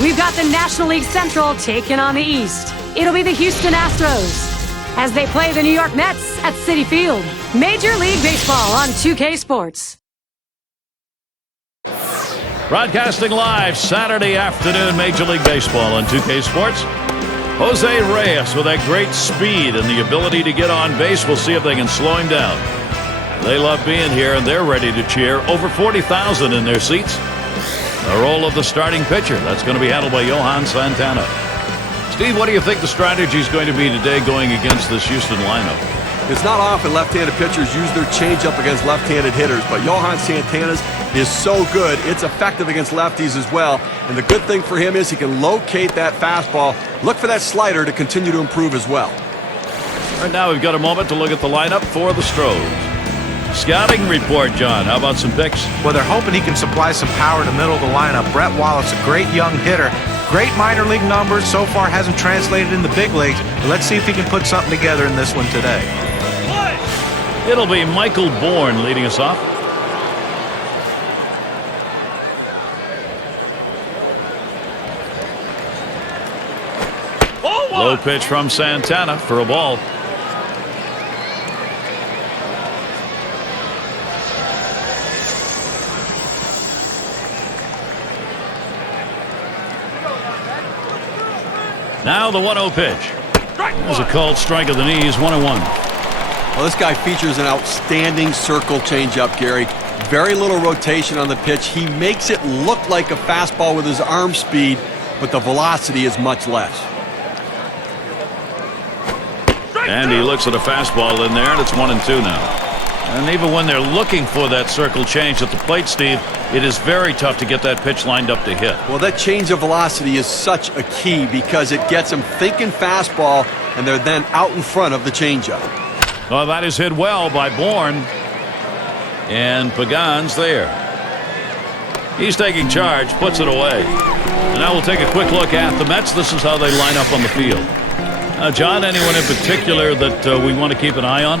We've got the National League Central taking on the East. It'll be the Houston Astros as they play the New York Mets at Citi Field. Major League Baseball on 2K Sports. Broadcasting live Saturday afternoon, Major League Baseball on 2K Sports. Jose Reyes with that great speed and the ability to get on base. We'll see if they can slow him down. They love being here, and they're ready to cheer. Over 40,000 in their seats. The role of the starting pitcher. That's going to be handled by Johan Santana. Steve, what do you think the strategy is going to be today going against this Houston lineup? It's not often left-handed pitchers use their changeup against left-handed hitters, but Johan Santana's is so good. It's effective against lefties as well. And the good thing for him is he can locate that fastball. Look for that slider to continue to improve as well. Right now we've got a moment to look at the lineup for the Astros. Scouting report, John. How about some picks? Well, they're hoping he can supply some power in the middle of the lineup. Brett Wallace, a great young hitter. Great minor league numbers. So far hasn't translated in the big leagues. But let's see if he can put something together in this one today. It'll be Michael Bourne leading us off. Low pitch from Santana for a ball. Now the 1-0 pitch. There's a called strike of the knees, 1-1. Well, this guy features an outstanding circle changeup, Gary. Very little rotation on the pitch. He makes it look like a fastball with his arm speed, but the velocity is much less. And he looks at a fastball in there, and it's 1-2 now. And even when they're looking for that circle change at the plate, Steve, it is very tough to get that pitch lined up to hit. Well, that change of velocity is such a key because it gets them thinking fastball, and they're then out in front of the changeup. Well, that is hit well by Bourne. And Pagan's there. He's taking charge, puts it away. And now we'll take a quick look at the Mets. This is how they line up on the field. John, anyone in particular that we want to keep an eye on?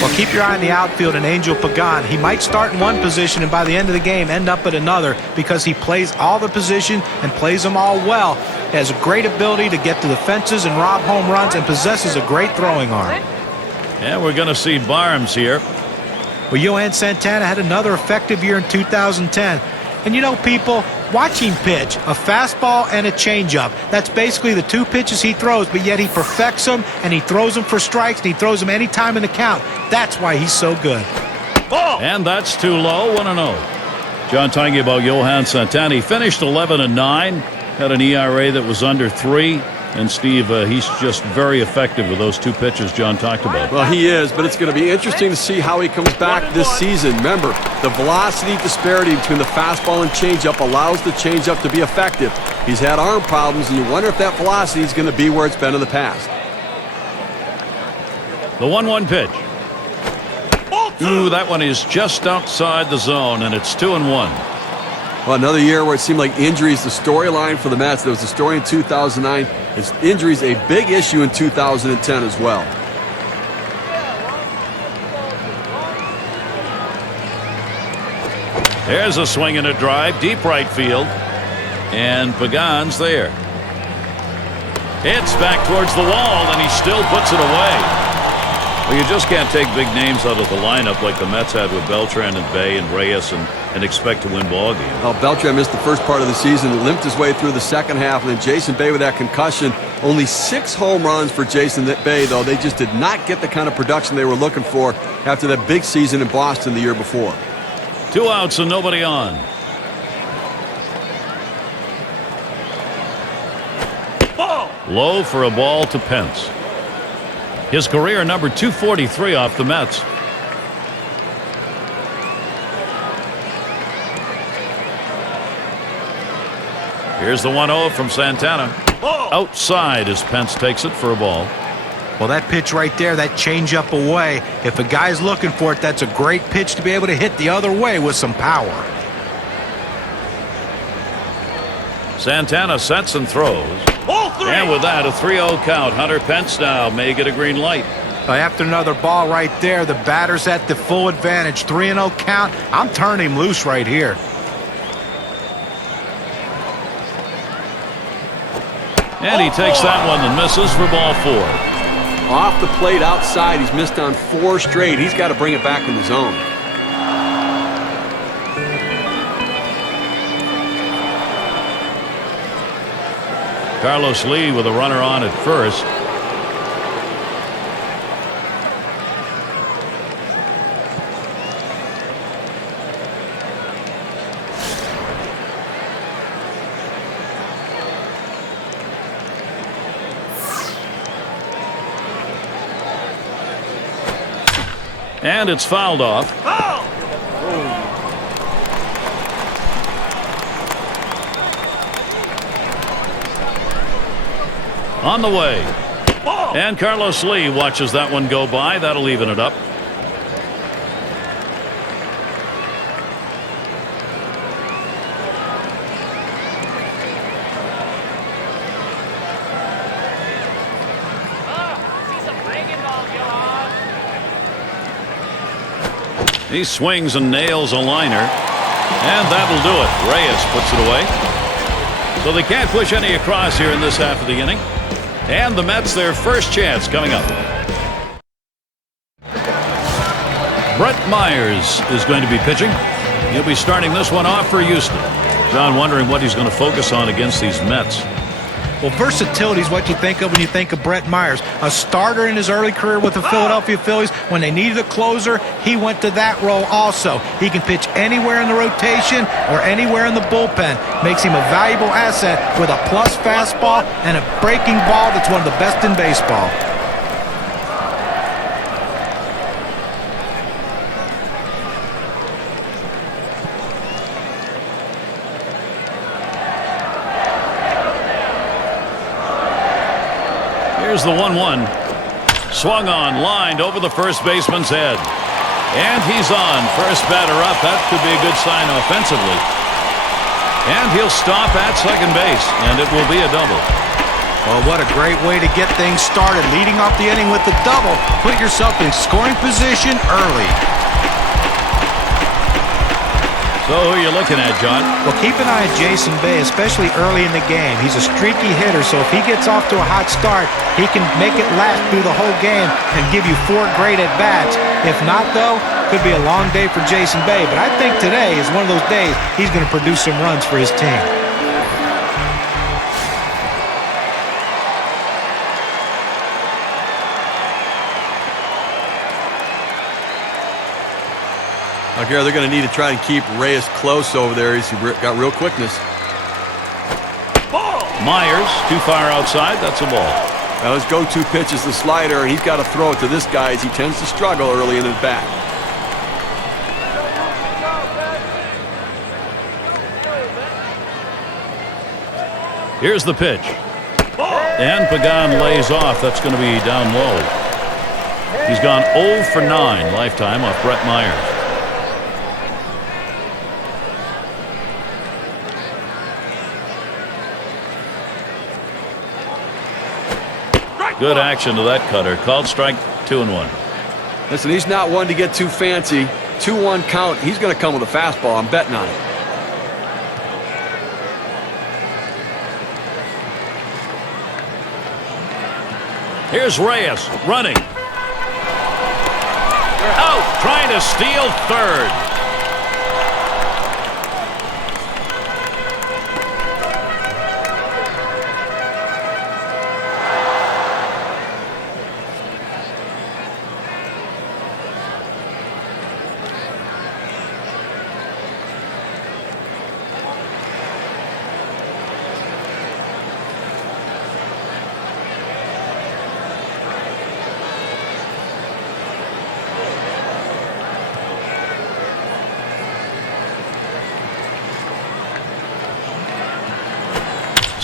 Well, keep your eye on the outfield and Angel Pagan. He might start in one position and by the end of the game end up at another because he plays all the position and plays them all well. He has a great ability to get to the fences and rob home runs and possesses a great throwing arm. Yeah, we're going to see Barnes here. Well, Johan Santana had another effective year in 2010. And you know, people, watch him pitch a fastball and a changeup. That's basically the two pitches he throws, but yet he perfects them and he throws them for strikes and he throws them any time in the count. That's why he's so good. Oh! And that's too low, 1-0. John talking about Johan Santana. He finished 11-9, had an ERA that was under 3. And Steve, he's just very effective with those two pitches John talked about. Well, he is, but it's going to be interesting to see how he comes back this season. Remember, the velocity disparity between the fastball and changeup allows the changeup to be effective. He's had arm problems, and you wonder if that velocity is going to be where it's been in the past. The 1-1 pitch. Ooh, that one is just outside the zone, and it's 2-1. Well, another year where it seemed like injuries, the storyline for the Mets. There was a story in 2009. It's injuries a big issue in 2010 as well. There's a swing and a drive, deep right field. And Pagan's there. It's back towards the wall, and he still puts it away. Well, you just can't take big names out of the lineup like the Mets had with Beltran and Bay and Reyes and expect to win ball games. Well, Beltran missed the first part of the season, limped his way through the second half, and then Jason Bay with that concussion. Only 6 home runs for Jason Bay, though. They just did not get the kind of production they were looking for after that big season in Boston the year before. 2 outs and nobody on. Ball. Low for a ball to Pence. His career number 243 off the Mets. Here's the 1-0 from Santana. Outside as Pence takes it for a ball. Well, that pitch right there, that changeup away, if a guy's looking for it, that's a great pitch to be able to hit the other way with some power. Santana sets and throws. And with that, a 3-0 count. Hunter Pence now may get a green light. After another ball right there, the batter's at the full advantage. 3-0 count. I'm turning him loose right here. And he takes that one and misses for ball 4. Off the plate outside, he's missed on 4 straight. He's got to bring it back in the zone. Carlos Lee with a runner on at first. And it's fouled off. On the way. And Carlos Lee watches that one go by. That'll even it up. He swings and nails a liner. And that'll do it. Reyes puts it away. So they can't push any across here in this half of the inning. And the Mets, their first chance coming up. Brett Myers is going to be pitching. He'll be starting this one off for Houston. John wondering what he's going to focus on against these Mets. Well, versatility is what you think of when you think of Brett Myers. A starter in his early career with the Philadelphia Phillies. When they needed a closer, he went to that role also. He can pitch anywhere in the rotation or anywhere in the bullpen. Makes him a valuable asset with a plus fastball and a breaking ball that's one of the best in baseball. Here's the 1-1. Swung on, lined over the first baseman's head. And he's on. First batter up. That could be a good sign offensively. And he'll stop at second base. And it will be a double. Well, what a great way to get things started. Leading off the inning with the double. Put yourself in scoring position early. So who are you looking at, John? Well, keep an eye on Jason Bay, especially early in the game. He's a streaky hitter, so if he gets off to a hot start, he can make it last through the whole game and give you 4 great at-bats. If not, though, could be a long day for Jason Bay. But I think today is one of those days he's going to produce some runs for his team. Out here, they're going to need to try and keep Reyes close over there. He's got real quickness. Myers, too far outside. That's a ball. Now his go-to pitch is the slider, and he's got to throw it to this guy as he tends to struggle early in his bat. Here's the pitch. And Pagan lays off. That's going to be down low. He's gone 0 for 9 lifetime off Brett Myers. Good action to that cutter. Called strike 2-1. Listen, he's not one to get too fancy. 2-1 count. He's going to come with a fastball. I'm betting on it. Here's Reyes running. Out, trying to steal third.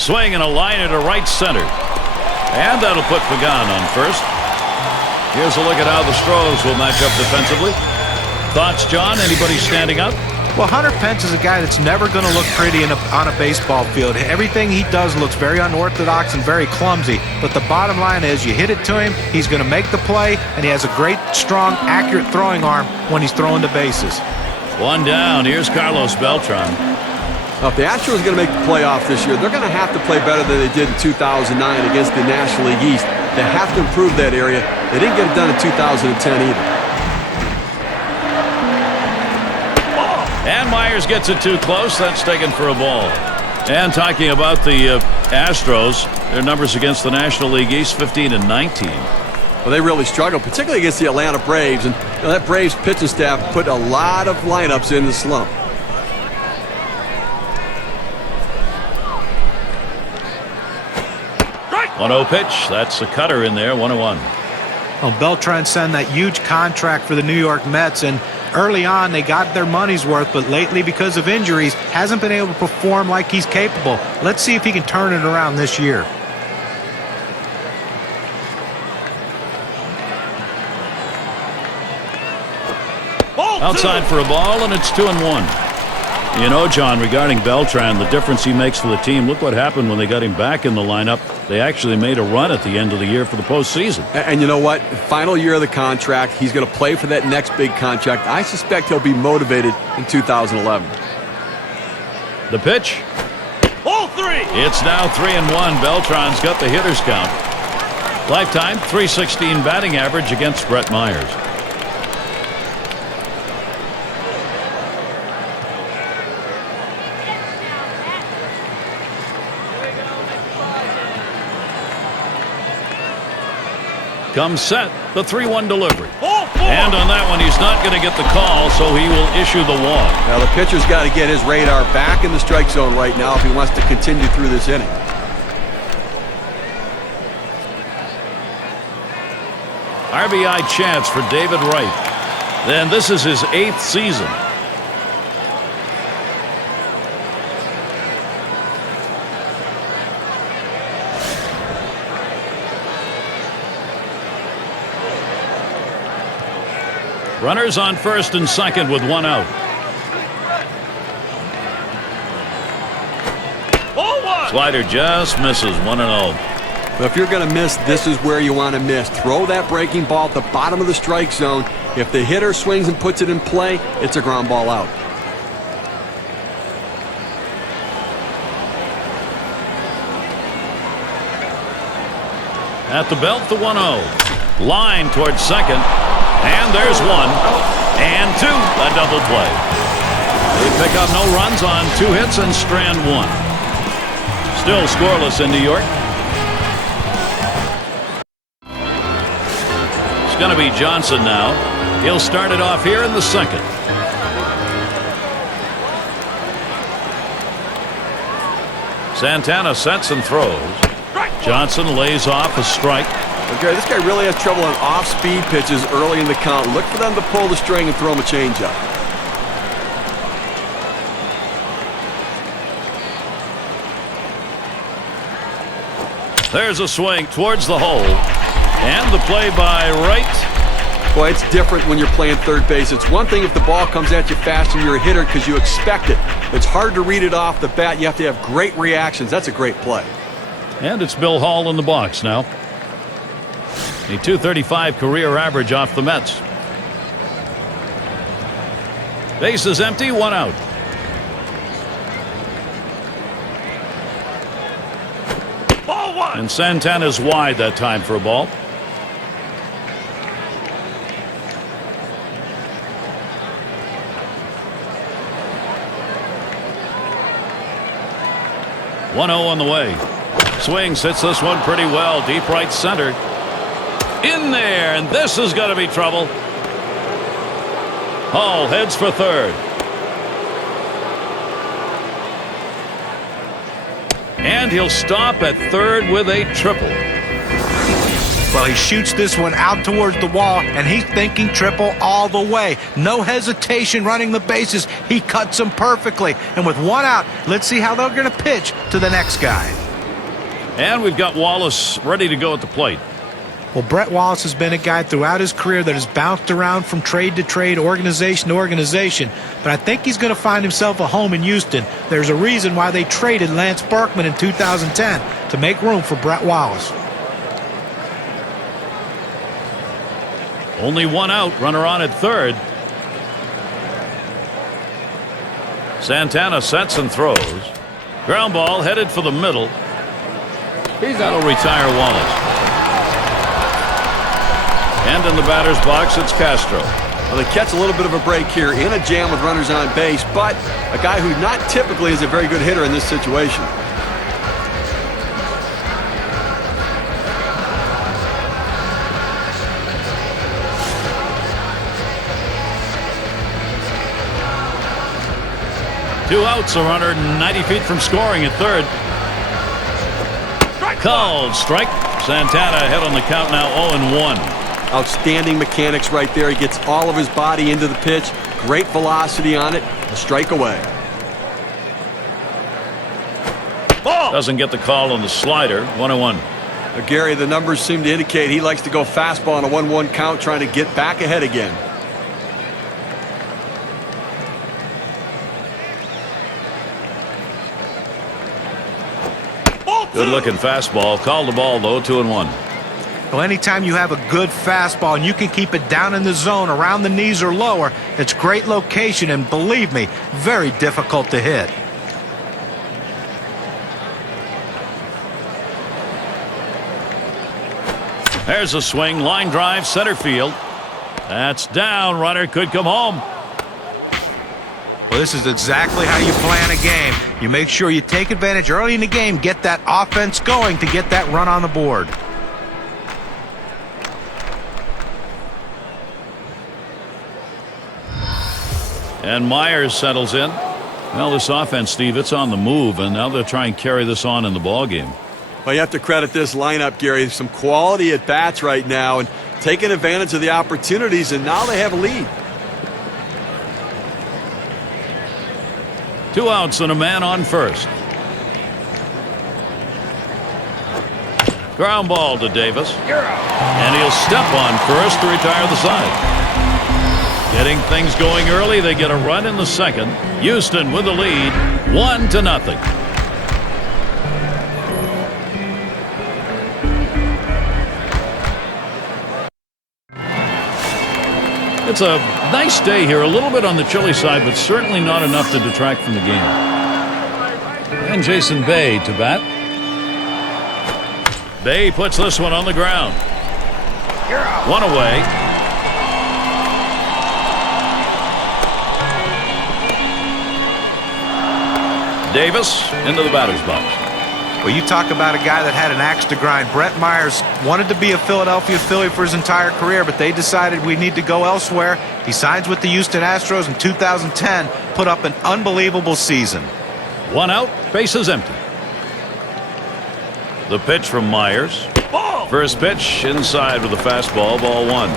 Swing and a liner to right center. And that'll put Pagan on first. Here's a look at how the Astros will match up defensively. Thoughts, John? Anybody standing up? Well, Hunter Pence is a guy that's never going to look pretty on a baseball field. Everything he does looks very unorthodox and very clumsy. But the bottom line is you hit it to him, he's going to make the play, and he has a great, strong, accurate throwing arm when he's throwing the bases. One down. Here's Carlos Beltran. Now, if the Astros are going to make the playoffs this year, they're going to have to play better than they did in 2009 against the National League East. They have to improve that area. They didn't get it done in 2010 either. And Myers gets it too close. That's taken for a ball. And talking about the Astros, their numbers against the National League East, 15 and 19. Well, they really struggled, particularly against the Atlanta Braves. And that Braves pitching staff put a lot of lineups in the slump. 1-0 pitch. That's a cutter in there. 1-1. Well, Beltran signed that huge contract for the New York Mets, and early on they got their money's worth, but lately because of injuries hasn't been able to perform like he's capable. Let's see if he can turn it around this year. Outside for a ball, and it's 2-1. You know, John, regarding Beltran, the difference he makes for the team, look what happened when they got him back in the lineup. They actually made a run at the end of the year for the postseason. And you know what? Final year of the contract. He's going to play for that next big contract. I suspect he'll be motivated in 2011. The pitch. Ball 3. It's now 3-1. Beltran's got the hitter's count. Lifetime .316 batting average against Brett Myers. Comes set, the 3-1 delivery. And on that one, he's not going to get the call, so he will issue the walk. Now, the pitcher's got to get his radar back in the strike zone right now if he wants to continue through this inning. RBI chance for David Wright. Then this is his 8th season. Runners on first and second with 1 out. Slider just misses. 1-0. But if you're going to miss, this is where you want to miss. Throw that breaking ball at the bottom of the strike zone. If the hitter swings and puts it in play, it's a ground ball out. At the belt, the 1-0. Line towards second. And there's 1 and 2. A double play. They pick up no runs on 2 hits and strand 1. Still scoreless in New York. It's going to be Johnson now. He'll start it off here in the second. Santana sets and throws. Johnson lays off a strike. Okay, this guy really has trouble on off-speed pitches early in the count. Look for them to pull the string and throw him a changeup. There's a swing towards the hole. And the play by Wright. Boy, it's different when you're playing third base. It's one thing if the ball comes at you fast and you're a hitter because you expect it. It's hard to read it off the bat. You have to have great reactions. That's a great play. And it's Bill Hall in the box now. A .235 career average off the Mets. Base is empty, 1 out. Ball 1. And Santana's wide that time for a ball. One 0 on the way. Swings, hits this one pretty well. Deep right center. In there, and this is going to be trouble. Hall heads for third. And he'll stop at third with a triple. Well, he shoots this one out towards the wall, and he's thinking triple all the way. No hesitation running the bases. He cuts them perfectly. And with 1 out, let's see how they're going to pitch to the next guy. And we've got Wallace ready to go at the plate. Well, Brett Wallace has been a guy throughout his career that has bounced around from trade to trade, organization to organization. But I think he's going to find himself a home in Houston. There's a reason why they traded Lance Berkman in 2010 to make room for Brett Wallace. Only 1 out, runner on at third. Santana sets and throws. Ground ball headed for the middle. That'll retire Wallace. And in the batter's box, it's Castro. Well, they catch a little bit of a break here in a jam with runners on base, but a guy who not typically is a very good hitter in this situation. Two outs, a runner 90 feet from scoring at third. Called strike. Santana ahead on the count now, 0-1. Outstanding mechanics right there. He gets all of his body into the pitch. Great velocity on it. A strike away. Ball. Doesn't get the call on the slider. 1-1. Gary, the numbers seem to indicate he likes to go fastball on a 1-1 count, trying to get back ahead again. Good-looking fastball. Called the ball, though, 2-1. Well, anytime you have a good fastball and you can keep it down in the zone around the knees or lower, it's great location and, believe me, very difficult to hit. There's a swing. Line drive, center field. That's down. Runner could come home. Well, this is exactly how you plan a game. You make sure you take advantage early in the game, get that offense going to get that run on the board. And Myers settles in. Well, this offense, Steve, it's on the move, and now they'll try and carry this on in the ballgame. Well, you have to credit this lineup, Gary. Some quality at bats right now and taking advantage of the opportunities, and now they have a lead. 2 outs and a man on first. Ground ball to Davis. And he'll step on first to retire the side. Getting things going early, they get a run in the second. Houston with the lead, 1-0. It's a nice day here, a little bit on the chilly side, but certainly not enough to detract from the game. And Jason Bay to bat. Bay puts this one on the ground. One away. Davis into the batter's box. Well, you talk about a guy that had an axe to grind. Brett Myers wanted to be a Philadelphia Philly for his entire career, but they decided we need to go elsewhere. He signs with the Houston Astros in 2010, put up an unbelievable season. 1 out, bases empty. The pitch from Myers. Ball. First pitch inside with a fastball, ball 1.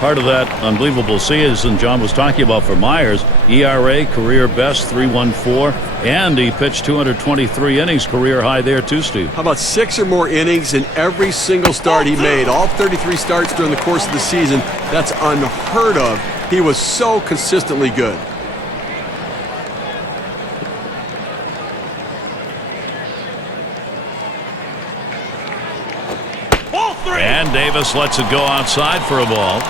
Part of that unbelievable season John was talking about for Myers, ERA career best 3.14, and he pitched 223 innings, career high there too, Steve. How about 6 or more innings in every single start he made? All 33 starts during the course of the season. That's unheard of. He was so consistently good. Ball 3. And Davis lets it go outside for a ball.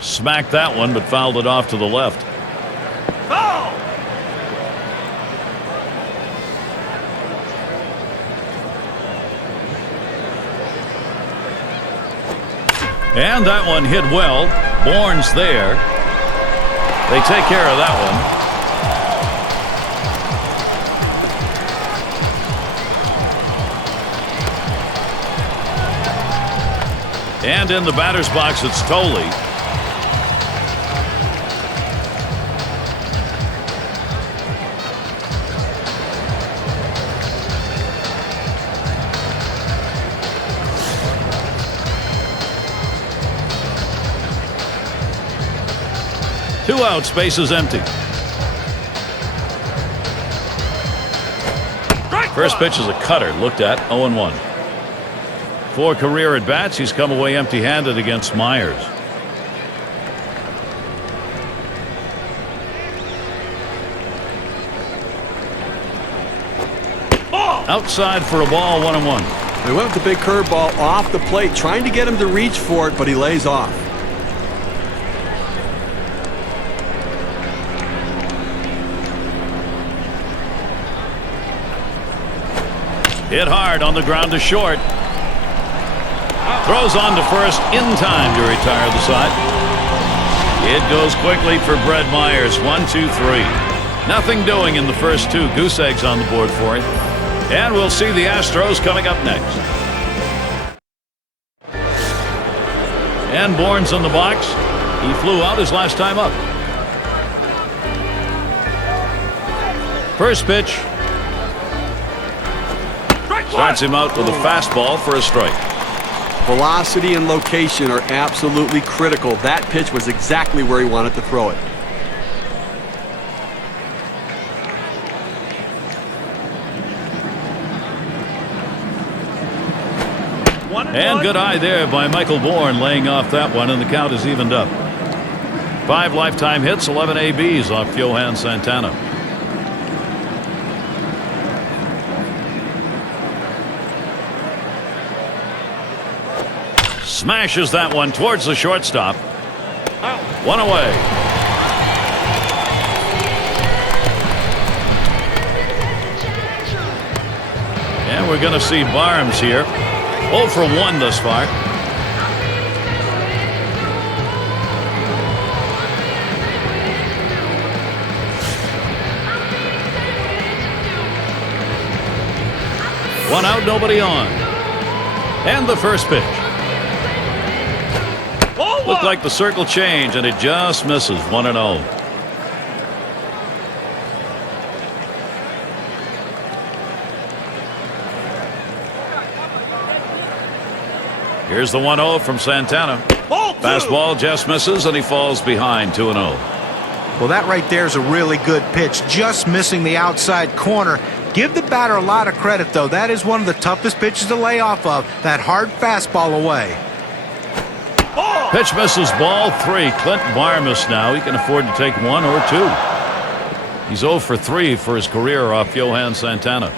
Smacked that one, but fouled it off to the left. Foul. And that one hit well. Bourne's there. They take care of that one. And in the batter's box, it's Tolley. Two outs, bases empty. First pitch is a cutter, looked at, 0-1. 4 career at bats, he's come away empty-handed against Myers. Outside for a ball, 1-1. They went with the big curveball off the plate, trying to get him to reach for it, but he lays off. Hit hard on the ground to short. Throws on to first in time to retire the side. It goes quickly for Brett Myers. 1-2-3. Nothing doing in the first two. Goose eggs on the board for him. And we'll see the Astros coming up next. And Bourne's in the box. He flew out his last time up. First pitch. Starts him out with a fastball for a strike. Velocity and location are absolutely critical. That pitch was exactly where he wanted to throw it. And good eye there by Michael Bourne, laying off that one, and the count is evened up. 5 lifetime hits, 11 ABs off Johan Santana. Smashes that one towards the shortstop. One away. And we're going to see Barnes here. 0 for 1 thus far. One out, nobody on. And the first pitch. Looked like the circle change, and it just misses. 1-0. Here's the 1-0 from Santana. Fastball just misses, and he falls behind. 2-0. Well, that right there is a really good pitch, just missing the outside corner. Give the batter a lot of credit, though. That is one of the toughest pitches to lay off of. That hard fastball away. Pitch misses, ball 3. Clint Barmas now. He can afford to take 1 or 2. He's 0 for 3 for his career off Johan Santana.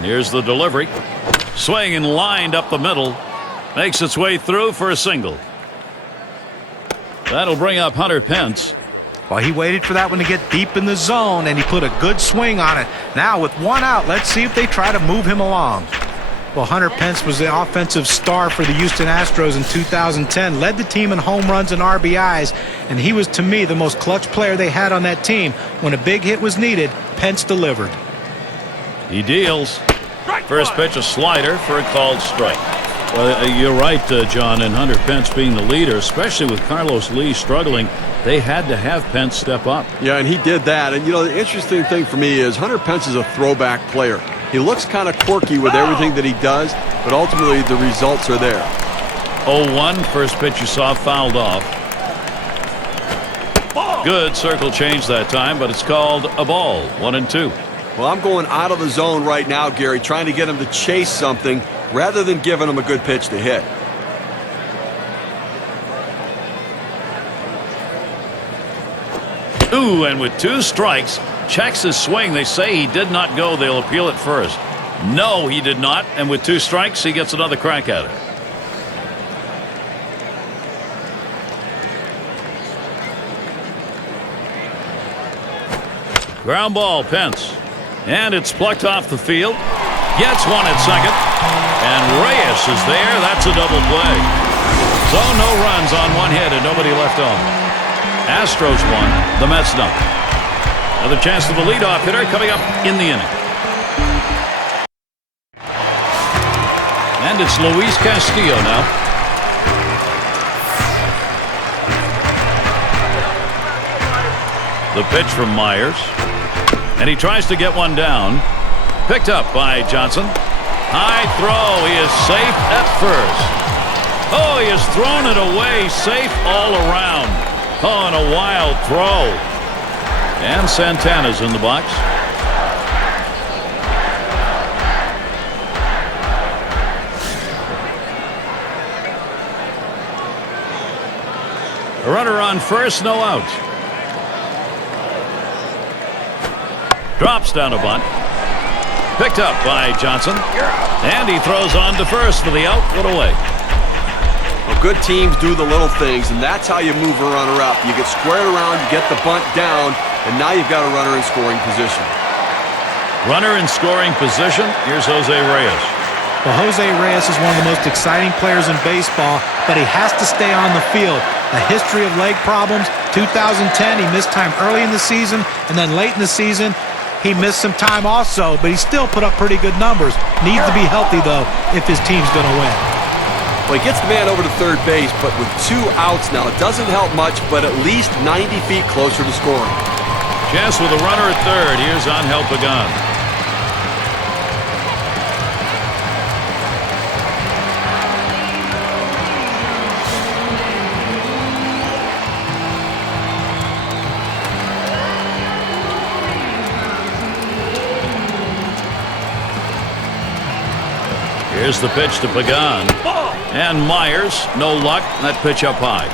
Here's the delivery. Swing and lined up the middle. Makes its way through for a single. That'll bring up Hunter Pence. Well, he waited for that one to get deep in the zone, and he put a good swing on it. Now, with 1 out, let's see if they try to move him along. Well, Hunter Pence was the offensive star for the Houston Astros in 2010, led the team in home runs and RBIs, and he was, to me, the most clutch player they had on that team. When a big hit was needed, Pence delivered. He deals. First pitch, a slider for a called strike. Well, you're right, John, and Hunter Pence being the leader, especially with Carlos Lee struggling, they had to have Pence step up. Yeah, and he did that. And, you know, the interesting thing for me is Hunter Pence is a throwback player. He looks kind of quirky with everything that he does, but ultimately the results are there. 0-1, first pitch you saw fouled off. Good circle change that time, but it's called a ball. 1-2. Well, I'm going out of the zone right now, Gary, trying to get him to chase something rather than giving him a good pitch to hit. Ooh, and with 2 strikes, checks his swing. They say he did not go. They'll appeal it first. No, he did not. And with 2 strikes, he gets another crack at it. Ground ball, Pence. And it's plucked off the field. Gets one at second. And Reyes is there. That's a double play. So no runs on 1 hit and nobody left on. Astros won. The Mets don't. Another chance for the leadoff hitter coming up in the inning. And it's Luis Castillo now. The pitch from Myers. And he tries to get one down. Picked up by Johnson. High throw. He is safe at first. Oh, he has thrown it away. Safe all around. Oh, and a wild throw. And Santana's in the box. A runner on first, no outs. Drops down a bunt. Picked up by Johnson. And he throws on to first for the out. Put away. Well, good teams do the little things, and that's how you move a runner up. You get squared around, you get the bunt down, and now you've got a runner in scoring position. Runner in scoring position. Here's Jose Reyes. Well, Jose Reyes is one of the most exciting players in baseball, but he has to stay on the field. A history of leg problems. 2010, he missed time early in the season, and then late in the season, he missed some time also, but he still put up pretty good numbers. Needs to be healthy, though, if his team's going to win. Well, he gets the man over to third base, but with 2 outs now, it doesn't help much, but at least 90 feet closer to scoring. Chance with a runner at third. Here's Angel Pagan. Here's the pitch to Pagan. And Myers, no luck. That pitch up high.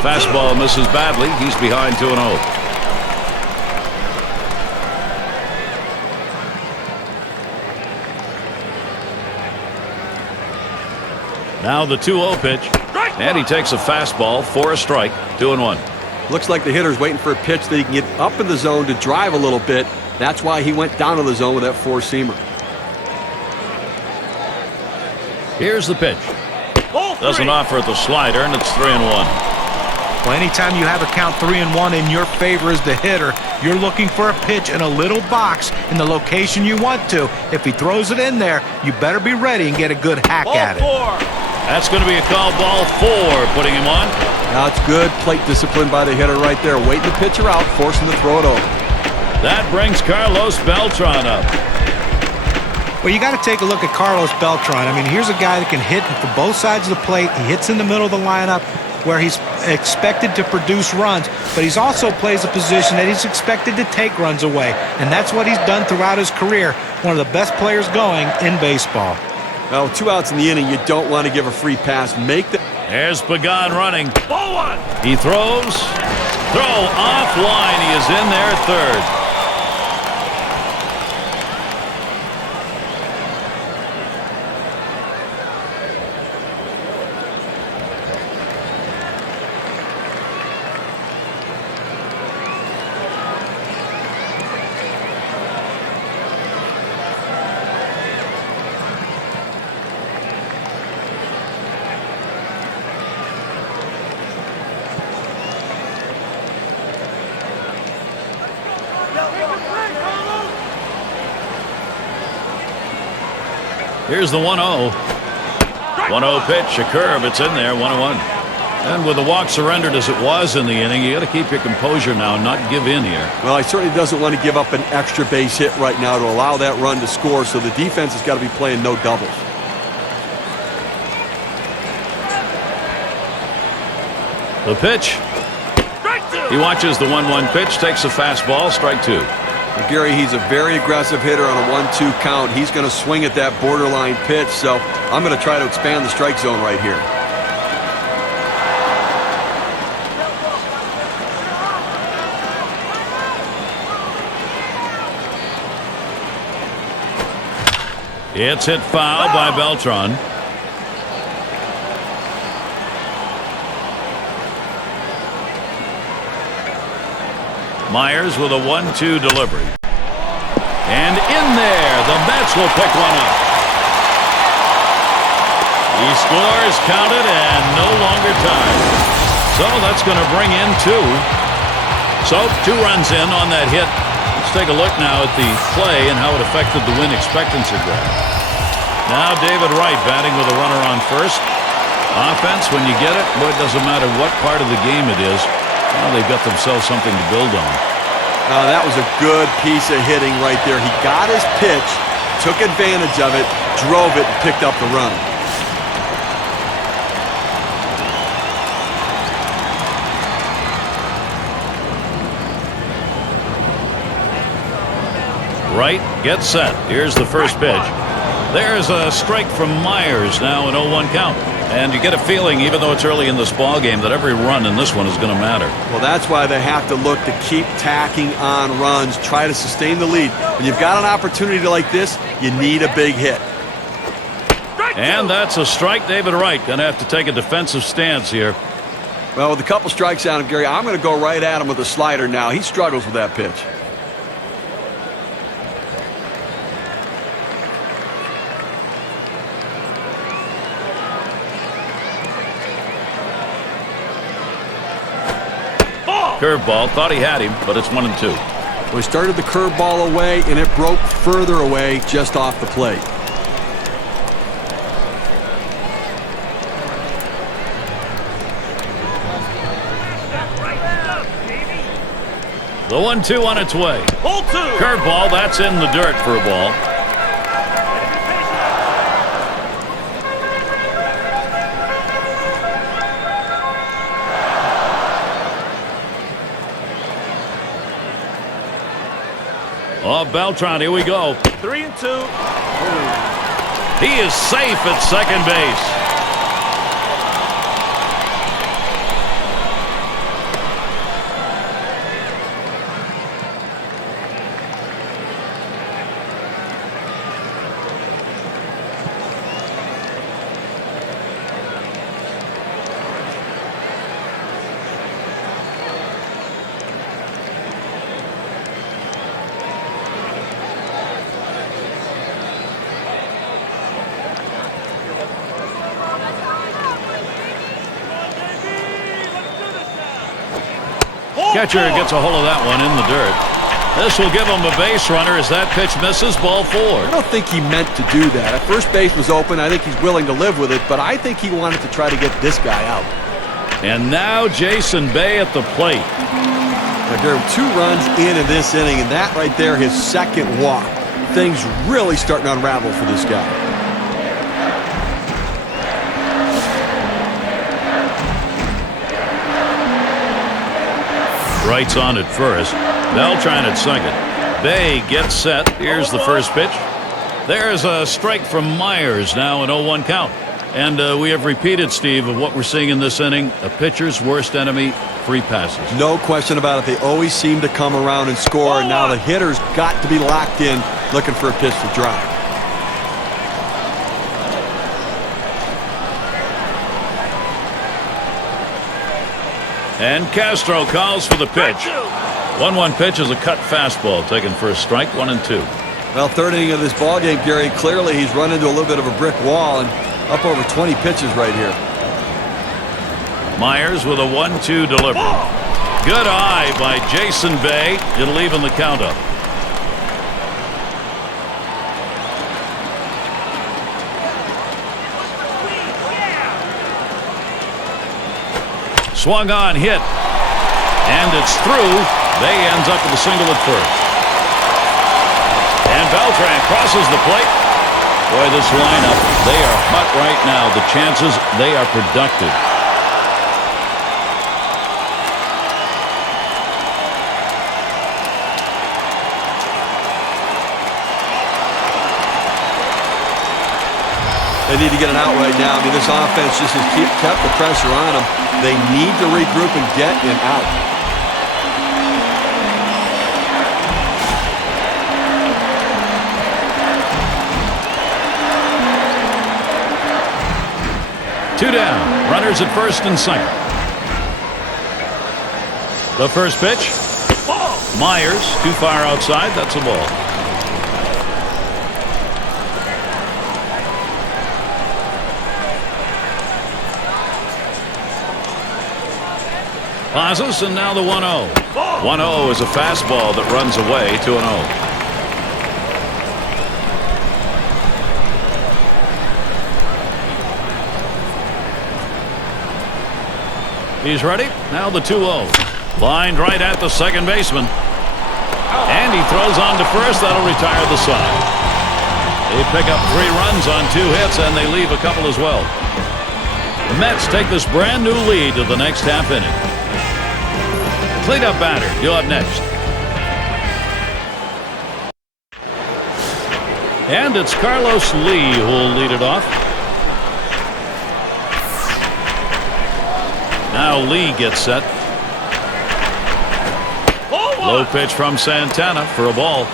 Fastball misses badly. He's behind 2-0. Now the 2-0 pitch. And he takes a fastball for a strike. 2-1. Looks like the hitter's waiting for a pitch that he can get up in the zone to drive a little bit. That's why he went down to the zone with that four-seamer. Here's the pitch. Doesn't offer at the slider, and it's 3-1. Well, anytime you have a count 3-1 in your favor as the hitter, you're looking for a pitch in a little box in the location you want to. If he throws it in there, you better be ready and get a good hack at it. That's going to be a call, ball 4, putting him on. Now it's good plate discipline by the hitter right there. Waiting the pitcher out, forcing to throw it over. That brings Carlos Beltran up. Well, you got to take a look at Carlos Beltran. I mean, here's a guy that can hit from both sides of the plate. He hits in the middle of the lineup where he's expected to produce runs, but he's also plays a position that he's expected to take runs away, and that's what he's done throughout his career. One of the best players going in baseball. Well, 2 outs in the inning, you don't want to give a free pass. There's Pagan running. He throws. Throw offline. He is in there at third. Here's the 1-0. 1-0 pitch, a curve. It's in there, 1-1. And with the walk surrendered as it was in the inning, you got to keep your composure now and not give in here. Well, he certainly doesn't want to give up an extra base hit right now to allow that run to score, so the defense has got to be playing no doubles. The pitch. He watches the 1-1 pitch, takes a fastball, strike 2. Well, Gary, he's a very aggressive hitter on a 1-2 count. He's going to swing at that borderline pitch, so I'm going to try to expand the strike zone right here. It's hit foul by Beltran. Myers with a 1-2 delivery. And in there, the Mets will pick one up. He scores, counted, and no longer tied. So that's going to bring in 2. So 2 runs in on that hit. Let's take a look now at the play and how it affected the win expectancy graph. Now David Wright batting with a runner on first. Offense, when you get it, boy, it doesn't matter what part of the game it is. Well, they've got themselves something to build on. That was a good piece of hitting right there. He got his pitch, took advantage of it, drove it, and picked up the run. Right, get set. Here's the first pitch. There's a strike from Myers, now an 0-1 count. And you get a feeling, even though it's early in this ball game, that every run in this one is going to matter. Well, that's why they have to look to keep tacking on runs, try to sustain the lead. When you've got an opportunity like this, you need a big hit. And that's a strike. David Wright going to have to take a defensive stance here. Well, with a couple strikes on him, Gary, I'm going to go right at him with a slider now. He struggles with that pitch. Curveball, thought he had him, but it's 1-2. Well, he started the curveball away, and it broke further away just off the plate. The 1-2 on its way. Hold two. Curveball, that's in the dirt for a ball. Oh, Beltran, here we go. 3-2. He is safe at second base. Catcher gets a hold of that one in the dirt. This will give him a base runner as that pitch misses, ball 4. I don't think he meant to do that. At first base was open. I think he's willing to live with it, but I think he wanted to try to get this guy out. And now Jason Bay at the plate. There are 2 runs in this inning, and that right there, his second walk. Things really starting to unravel for this guy. Wright's on at first. Beltran at second. Bay gets set. Here's the first pitch. There's a strike from Myers, now an 0-1 count. And we have repeated, Steve, of what we're seeing in this inning. A pitcher's worst enemy, free passes. No question about it. They always seem to come around and score. Now the hitter's got to be locked in, looking for a pitch to drive. And Castro calls for the pitch. 1-1 pitch is a cut fastball taken for a strike, 1-2. Well, third inning of this ball game, Gary, clearly he's run into a little bit of a brick wall and up over 20 pitches right here. Myers with a 1-2 delivery. Good eye by Jason Bay. It'll even the count up. Swung on, hit, and it's through. Bay ends up with a single at first. And Beltran crosses the plate. Boy, this lineup, they are hot right now. The chances, they are productive. They need to get an out right now. I mean, this offense just has kept the pressure on them. They need to regroup and get an out. Two down. Runners at first and second. The first pitch. Myers, too far outside. That's a ball. Pauses, and now the 1-0. 1-0 is a fastball that runs away to an 0. He's ready. Now the 2-0. Lined right at the second baseman. And he throws on to first. That'll retire the side. They pick up 3 runs on 2 hits, and they leave a couple as well. The Mets take this brand new lead to the next half inning. Cleanup batter, you'll have next. And it's Carlos Lee who'll lead it off. Now Lee gets set. Low pitch from Santana for a ball.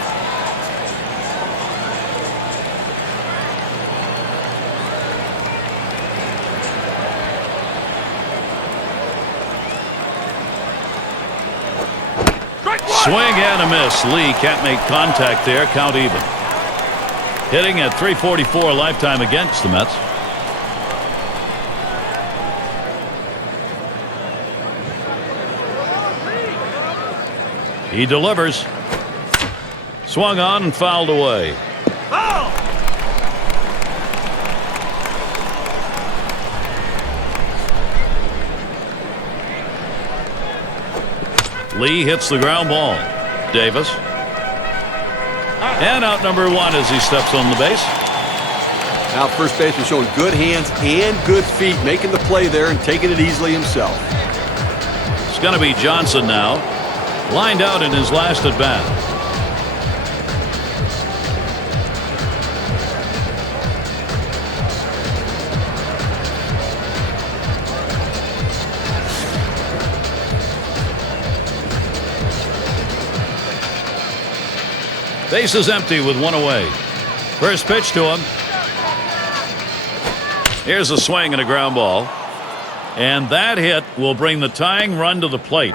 Swing and a miss. Lee can't make contact there. Count even. Hitting at .344 lifetime against the Mets. He delivers. Swung on and fouled away. Foul! Lee hits the ground ball. Davis. And out number one as he steps on the base. Now first baseman showing good hands and good feet, making the play there and taking it easily himself. It's going to be Johnson now. Lined out in his last at bat. Base is empty with one away. First pitch to him. Here's a swing and a ground ball. And that hit will bring the tying run to the plate.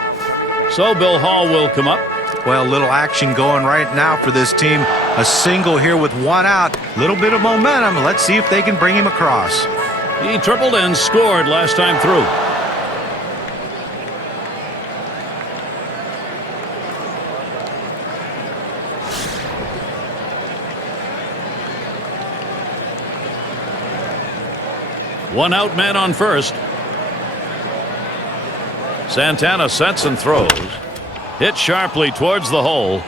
So Bill Hall will come up. Well, little action going right now for this team. A single here with one out. Little bit of momentum. Let's see if they can bring him across. He tripled and scored last time through. One out man on first. Santana sets and throws. Hit sharply towards the hole.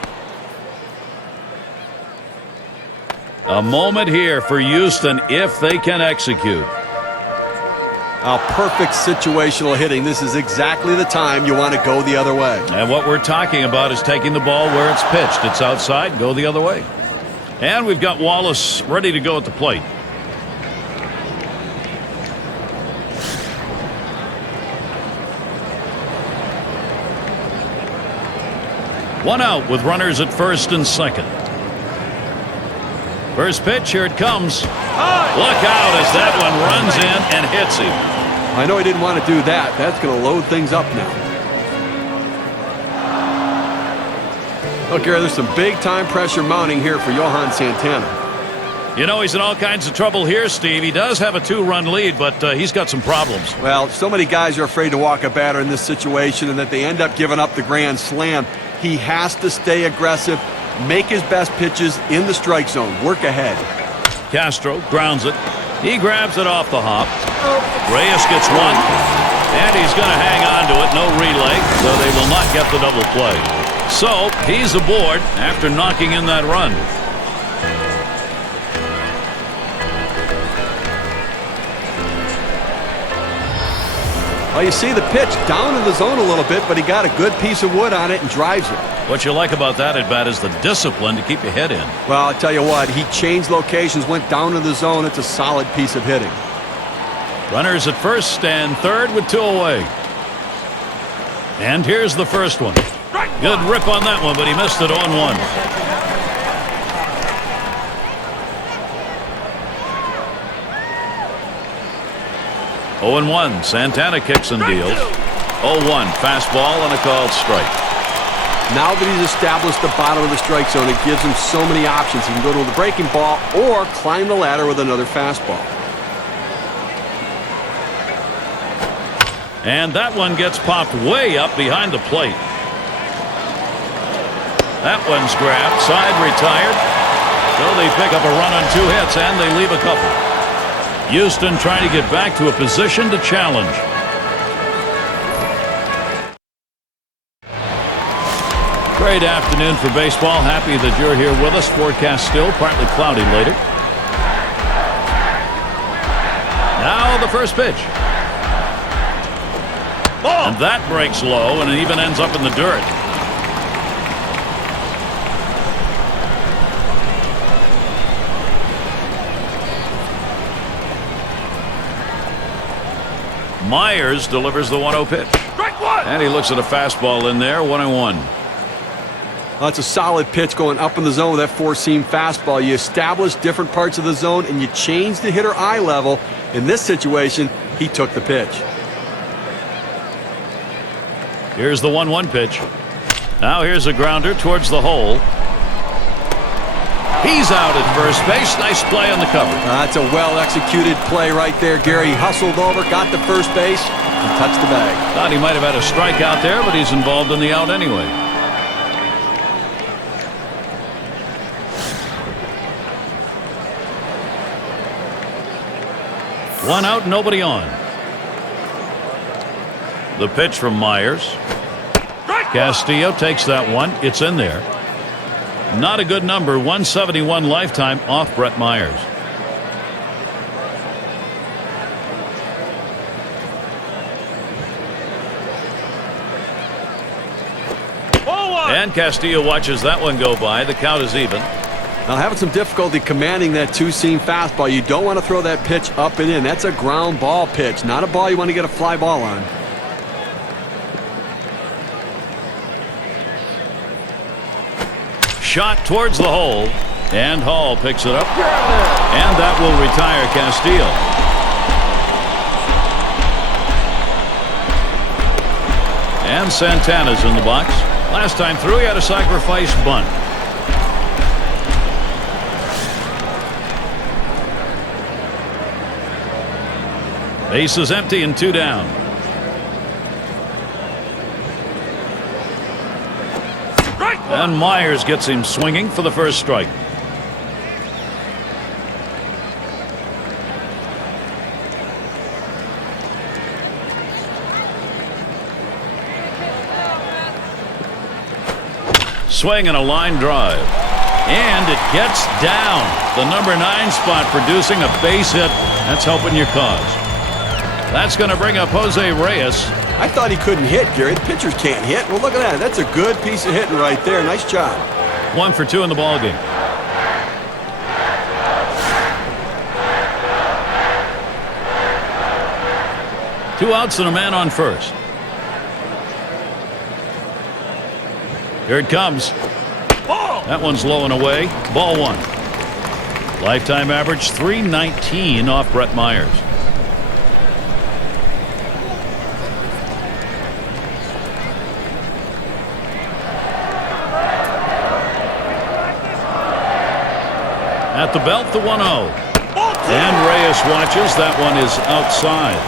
A moment here for Houston if they can execute. A perfect situational hitting. This is exactly the time you want to go the other way. And what we're talking about is taking the ball where it's pitched. It's outside, go the other way. And we've got Wallace ready to go at the plate. One out with runners at first and second. First pitch, here it comes. Look out as that one runs in and hits him. I know he didn't want to do that. That's going to load things up now. Look, Gary, there's some big-time pressure mounting here for Johan Santana. You know, he's in all kinds of trouble here, Steve. He does have a two-run lead, but he's got some problems. Well, so many guys are afraid to walk a batter in this situation and that they end up giving up the grand slam. He has to stay aggressive, make his best pitches in the strike zone, work ahead. Castro grounds it. He grabs it off the hop. Reyes gets one, and he's going to hang on to it. No relay, so they will not get the double play. So he's aboard after knocking in that run. Well, you see the pitch down in the zone a little bit, but he got a good piece of wood on it and drives it. What you like about that at bat is the discipline to keep your head in. Well, I'll tell you what, he changed locations, went down to the zone. It's a solid piece of hitting. Runners at first and third with two away. And here's the first one. Good rip on that one, but he missed it on one. Oh and 1. Santana kicks and deals. 0-1. Fastball and a called strike. Now that he's established the bottom of the strike zone, it gives him so many options. He can go to the breaking ball or climb the ladder with another fastball. And that one gets popped way up behind the plate. That one's grabbed. Side retired. So they pick up a run on 2 hits and they leave a couple. Houston trying to get back to a position to challenge. Great afternoon for baseball. Happy that you're here with us. Forecast still partly cloudy later. Now the first pitch. And that breaks low and it even ends up in the dirt. Myers delivers the 1-0 pitch. Strike one. And he looks at a fastball in there, 1-1. Well, that's a solid pitch going up in the zone with that four-seam fastball. You establish different parts of the zone and you change the hitter eye level. In this situation, he took the pitch. Here's the 1-1 pitch. Now here's a grounder towards the hole. He's out at first base. Nice play on the cover. That's a well-executed play right there, Gary. He hustled over, got to first base, and touched the bag. Thought he might have had a strikeout there, but he's involved in the out anyway. One out, nobody on. The pitch from Myers. Castillo takes that one. It's in there. Not a good number. 171 lifetime off Brett Myers. And Castillo watches that one go by. The count is even. Now, having some difficulty commanding that two-seam fastball. You don't want to throw that pitch up and in. That's a ground ball pitch, not a ball you want to get a fly ball on. Shot towards the hole, and Hall picks it up, and that will retire Castillo. And Santana's in the box. Last time through, he had a sacrifice bunt. Base is empty and 2 down. And Myers gets him swinging for the first strike. Swing and a line drive. And it gets down. The number 9 spot producing a base hit. That's helping your cause. That's going to bring up Jose Reyes. I thought he couldn't hit, Gary. The pitchers can't hit. Well, look at that. That's a good piece of hitting right there. Nice job. 1 for 2 in the ballgame. Two outs and a man on first. Here it comes. That one's low and away. Ball 1. Lifetime average 319 off Brett Myers. At the belt, the 1-0. And Reyes watches. That one is outside.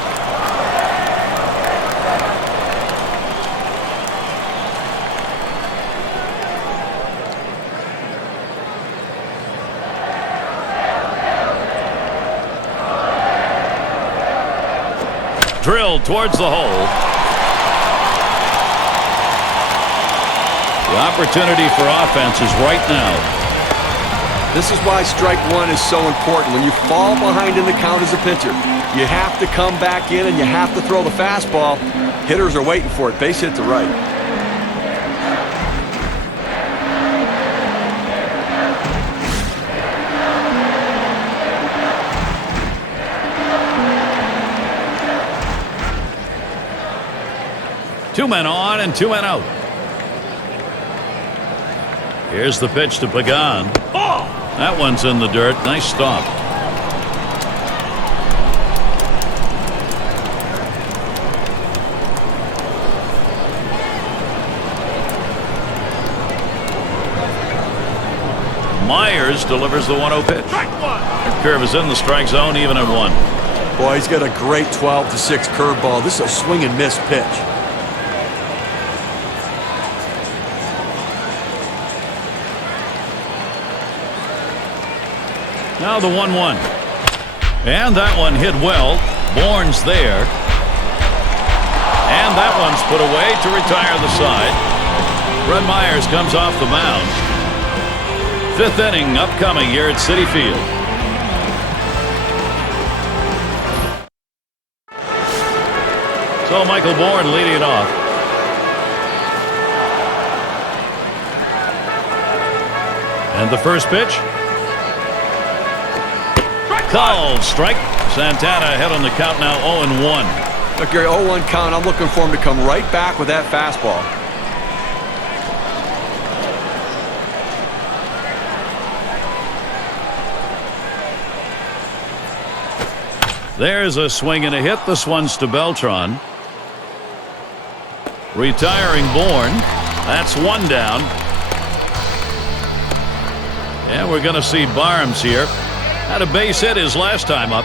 Drilled towards the hole. The opportunity for offense is right now. This is why strike 1 is so important. When you fall behind in the count as a pitcher, you have to come back in and you have to throw the fastball. Hitters are waiting for it. Base hit to right. Two men on and 2 men out. Here's the pitch to Pagan. That one's in the dirt. Nice stop. Myers delivers the 1-0 pitch. The curve is in the strike zone, even at 1. Boy, he's got a great 12-6 curveball. This is a swing and miss pitch. Now the 1-1. And that one hit well. Bourne's there. And that one's put away to retire the side. Brett Myers comes off the mound. 5th inning upcoming here at Citi Field. So Michael Bourne leading it off. And the first pitch. Called strike. Santana ahead on the count now 0-1. Look, Gary, 0-1 count. I'm looking for him to come right back with that fastball. There's a swing and a hit. This one's to Beltran. Retiring Bourne. That's one down. And we're going to see Barnes here. Had a base hit his last time up.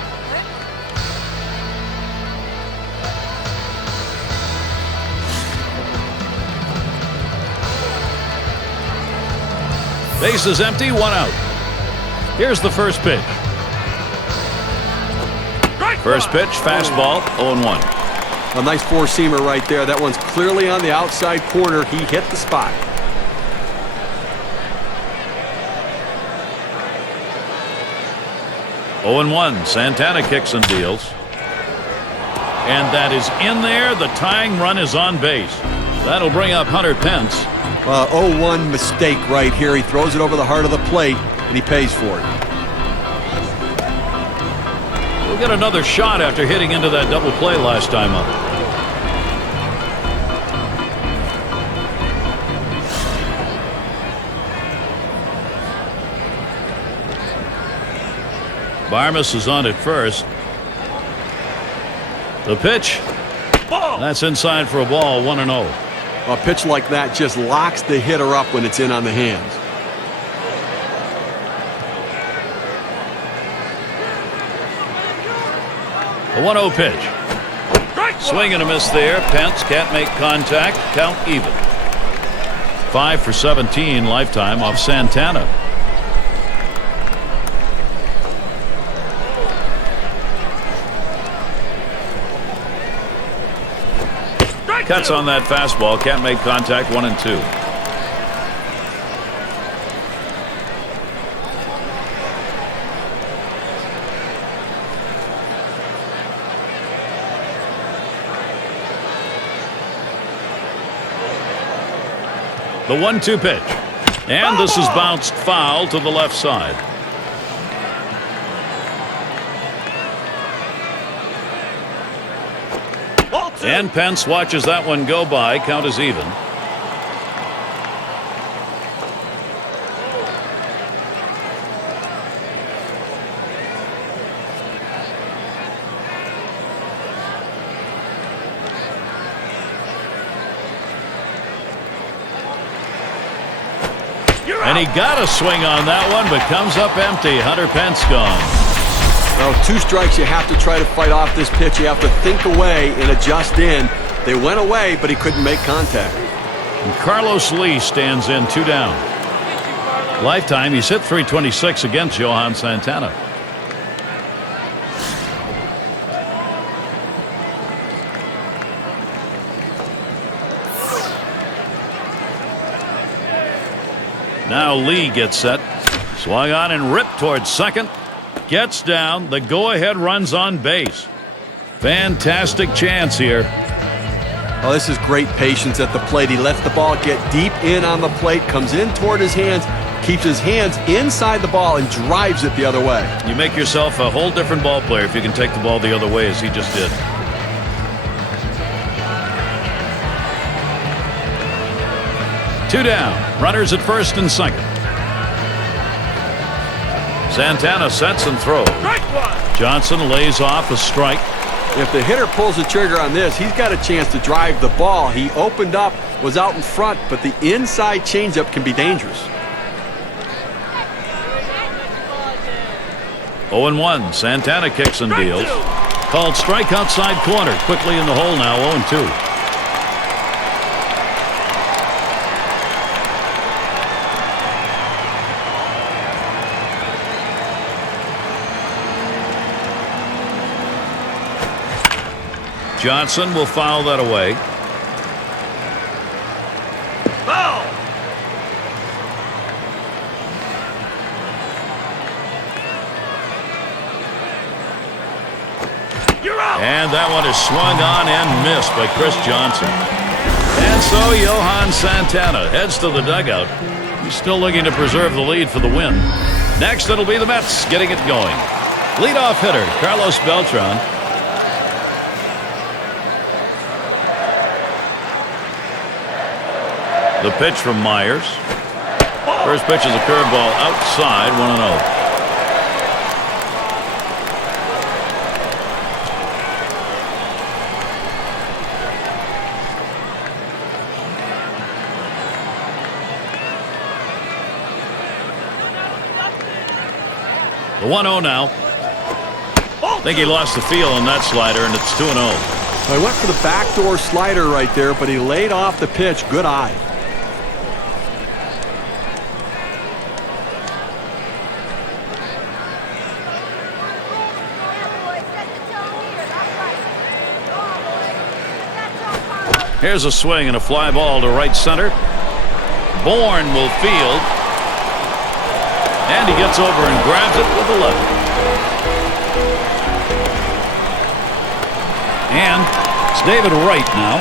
Base is empty, one out. Here's the first pitch. First pitch, fastball, 0-1. A nice four-seamer right there. That one's clearly on the outside corner. He hit the spot. Oh and 1. Santana kicks and deals. And that is in there. The tying run is on base. That'll bring up Hunter Pence. 0-1 mistake right here. He throws it over the heart of the plate, and he pays for it. We'll get another shot after hitting into that double play last time up. Barmes is on at first. The pitch. That's inside for a ball, 1-0. A pitch like that just locks the hitter up when it's in on the hands. A 1-0 pitch. Swing and a miss there. Pence can't make contact. Count even. 5 for 17 lifetime off Santana. Cuts on that fastball. Can't make contact. 1-2. The 1-2 pitch. And this is bounced foul to the left side. And Pence watches that one go by. Count is even. And he got a swing on that one, but comes up empty. Hunter Pence gone. Well, 2 strikes, you have to try to fight off this pitch. You have to think away and adjust in. They went away, but he couldn't make contact. And Carlos Lee stands in, 2 down. Lifetime, he's hit .326 against Johan Santana. Now Lee gets set. Swung on and ripped towards second. Gets down. The go-ahead runs on base. Fantastic chance here. Oh, this is great patience at the plate. He lets the ball get deep in on the plate, comes in toward his hands, keeps his hands inside the ball, and drives it the other way. You make yourself a whole different ball player if you can take the ball the other way as he just did. Two down. Runners at first and second. Santana sets and throws. Johnson lays off a strike. If the hitter pulls the trigger on this, he's got a chance to drive the ball. He opened up, was out in front, but the inside changeup can be dangerous. 0-1. Santana kicks and deals. Called strike outside corner. Quickly in the hole now. 0-2. Johnson will foul that away. Foul! You're out! And that one is swung on and missed by Chris Johnson. And so Johan Santana heads to the dugout. He's still looking to preserve the lead for the win. Next, it'll be the Mets getting it going. Leadoff hitter Carlos Beltran. The pitch from Myers. First pitch is a curveball outside, 1-0. The 1-0 now. I think he lost the feel on that slider, and it's 2-0. So he went for the backdoor slider right there, but he laid off the pitch. Good eye. Here's a swing and a fly ball to right center. Thorne will field. And he gets over and grabs it with the left. And it's David Wright now.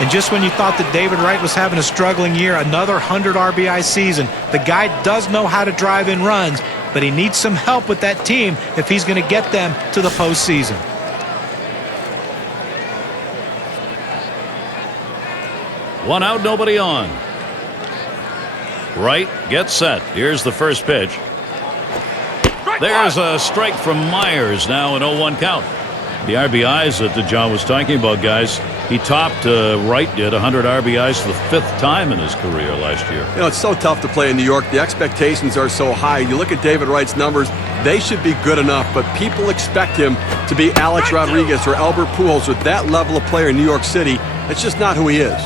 And just when you thought that David Wright was having a struggling year, another 100 RBI season. The guy does know how to drive in runs, but he needs some help with that team if he's going to get them to the postseason. One out, nobody on. Wright gets set. Here's the first pitch. There's a strike from Myers. Now an 0-1 count. The RBIs that John was talking about, guys, he topped, Wright did, 100 RBIs for the 5th time in his career last year. You know, it's so tough to play in New York. The expectations are so high. You look at David Wright's numbers, they should be good enough, but people expect him to be Alex Rodriguez or Albert Pujols, or that level of player in New York City. That's just not who he is.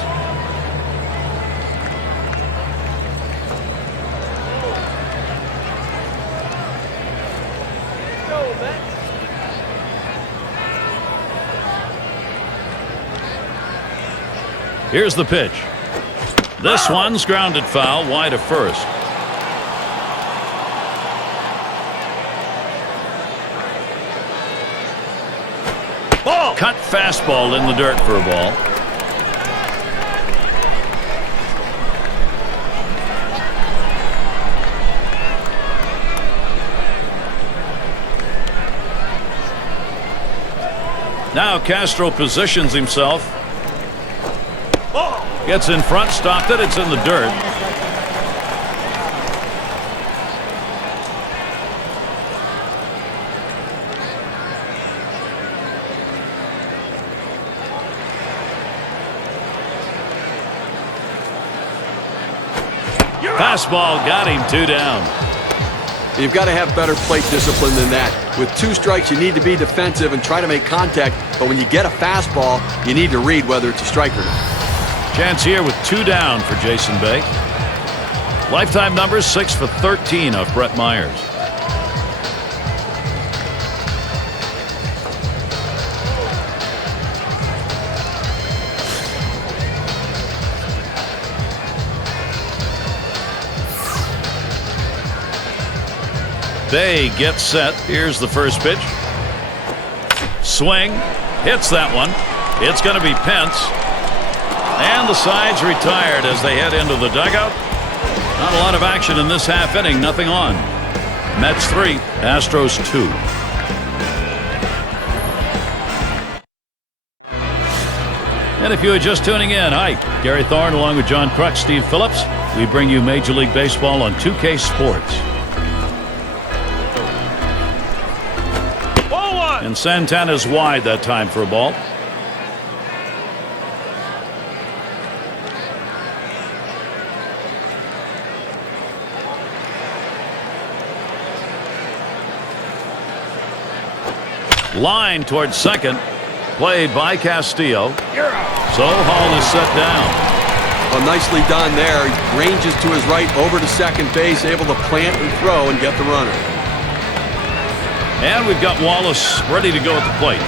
Here's the pitch. This one's grounded foul, wide of first. Ball. Cut fastball in the dirt for a ball. Now Castro positions himself. Gets in front, stopped it, it's in the dirt. Fastball got him, 2 down. You've got to have better plate discipline than that. With 2 strikes, you need to be defensive and try to make contact, but when you get a fastball, you need to read whether it's a strike or not. Chance here with 2 down for Jason Bay. Lifetime numbers 6 for 13 off Brett Myers. Bay gets set. Here's the first pitch. Swing. Hits that one. It's going to be Pence. And the side's retired as they head into the dugout. Not a lot of action in this half inning. Nothing on. Mets 3, Astros 2. And if you are just tuning in, hi, Gary Thorne along with John Kruk, Steve Phillips. We bring you Major League Baseball on 2K Sports. And Santana's wide that time for a ball. Line towards second, played by Castillo. So Hall is set down. Well, nicely done there. He ranges to his right over to second base, able to plant and throw and get the runner. And we've got Wallace ready to go at the plate.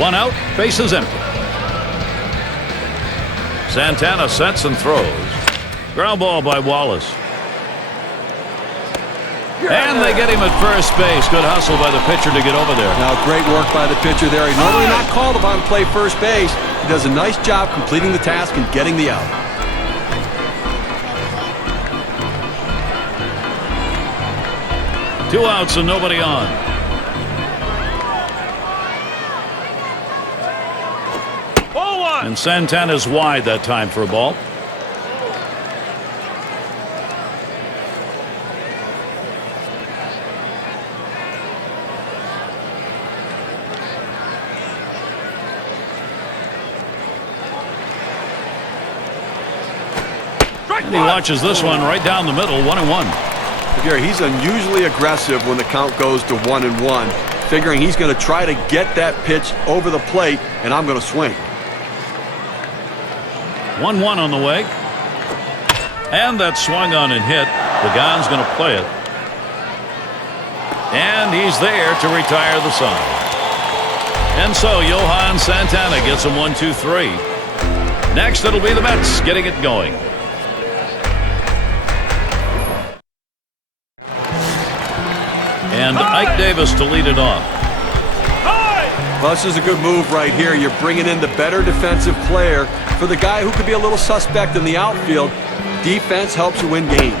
One out, bases empty. Santana sets and throws. Ground ball by Wallace. And they get him at first base. Good hustle by the pitcher to get over there. Now, great work by the pitcher there. He's normally not called upon to play first base. He does a nice job completing the task and getting the out. 2 outs and nobody on. Ball 1. And Santana's wide that time for a ball. And he watches this one right down the middle, 1-1. Gary, he's unusually aggressive when the count goes to 1-1, figuring he's going to try to get that pitch over the plate, and I'm going to swing. 1-1 on the way. And that swung on and hit. Pagan's going to play it. And he's there to retire the side. And so Johan Santana gets him 1-2-3. Next, it'll be the Mets getting it going. And Ike Davis to lead it off. Well, this is a good move right here. You're bringing in the better defensive player for the guy who could be a little suspect in the outfield. Defense helps you win games.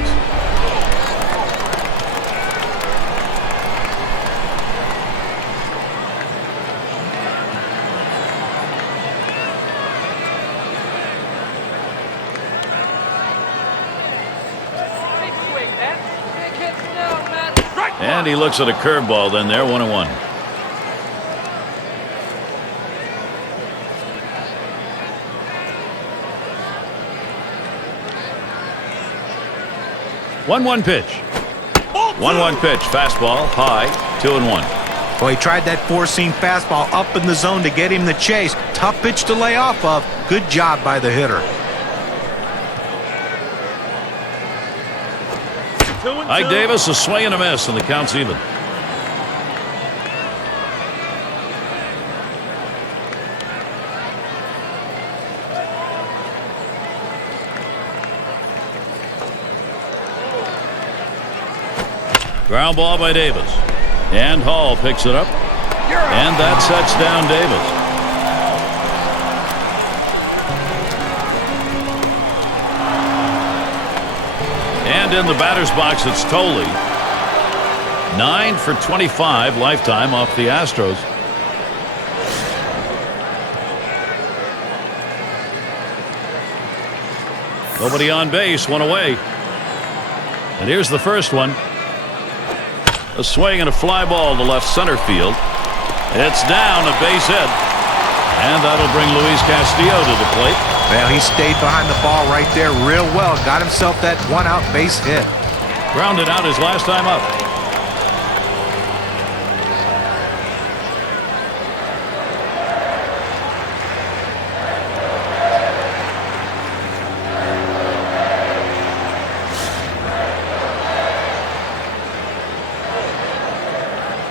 And he looks at a curveball then there, 1-1. One pitch. 1-1 pitch. Fastball high. 2-1. Well, he tried that four-seam fastball up in the zone to get him the chase. Tough pitch to lay off of. Good job by the hitter. Ike Davis, a swing and a miss, and the count's even. Ground ball by Davis. And Hall picks it up. And that sets down Davis. And in the batter's box, it's Tolley. 9 for 25 lifetime off the Astros. Nobody on base, one away. And here's the first one. A swing and a fly ball to left center field. It's down, a base hit. And that'll bring Luis Castillo to the plate. Well, he stayed behind the ball right there real well. Got himself that one-out base hit. Grounded out his last time up.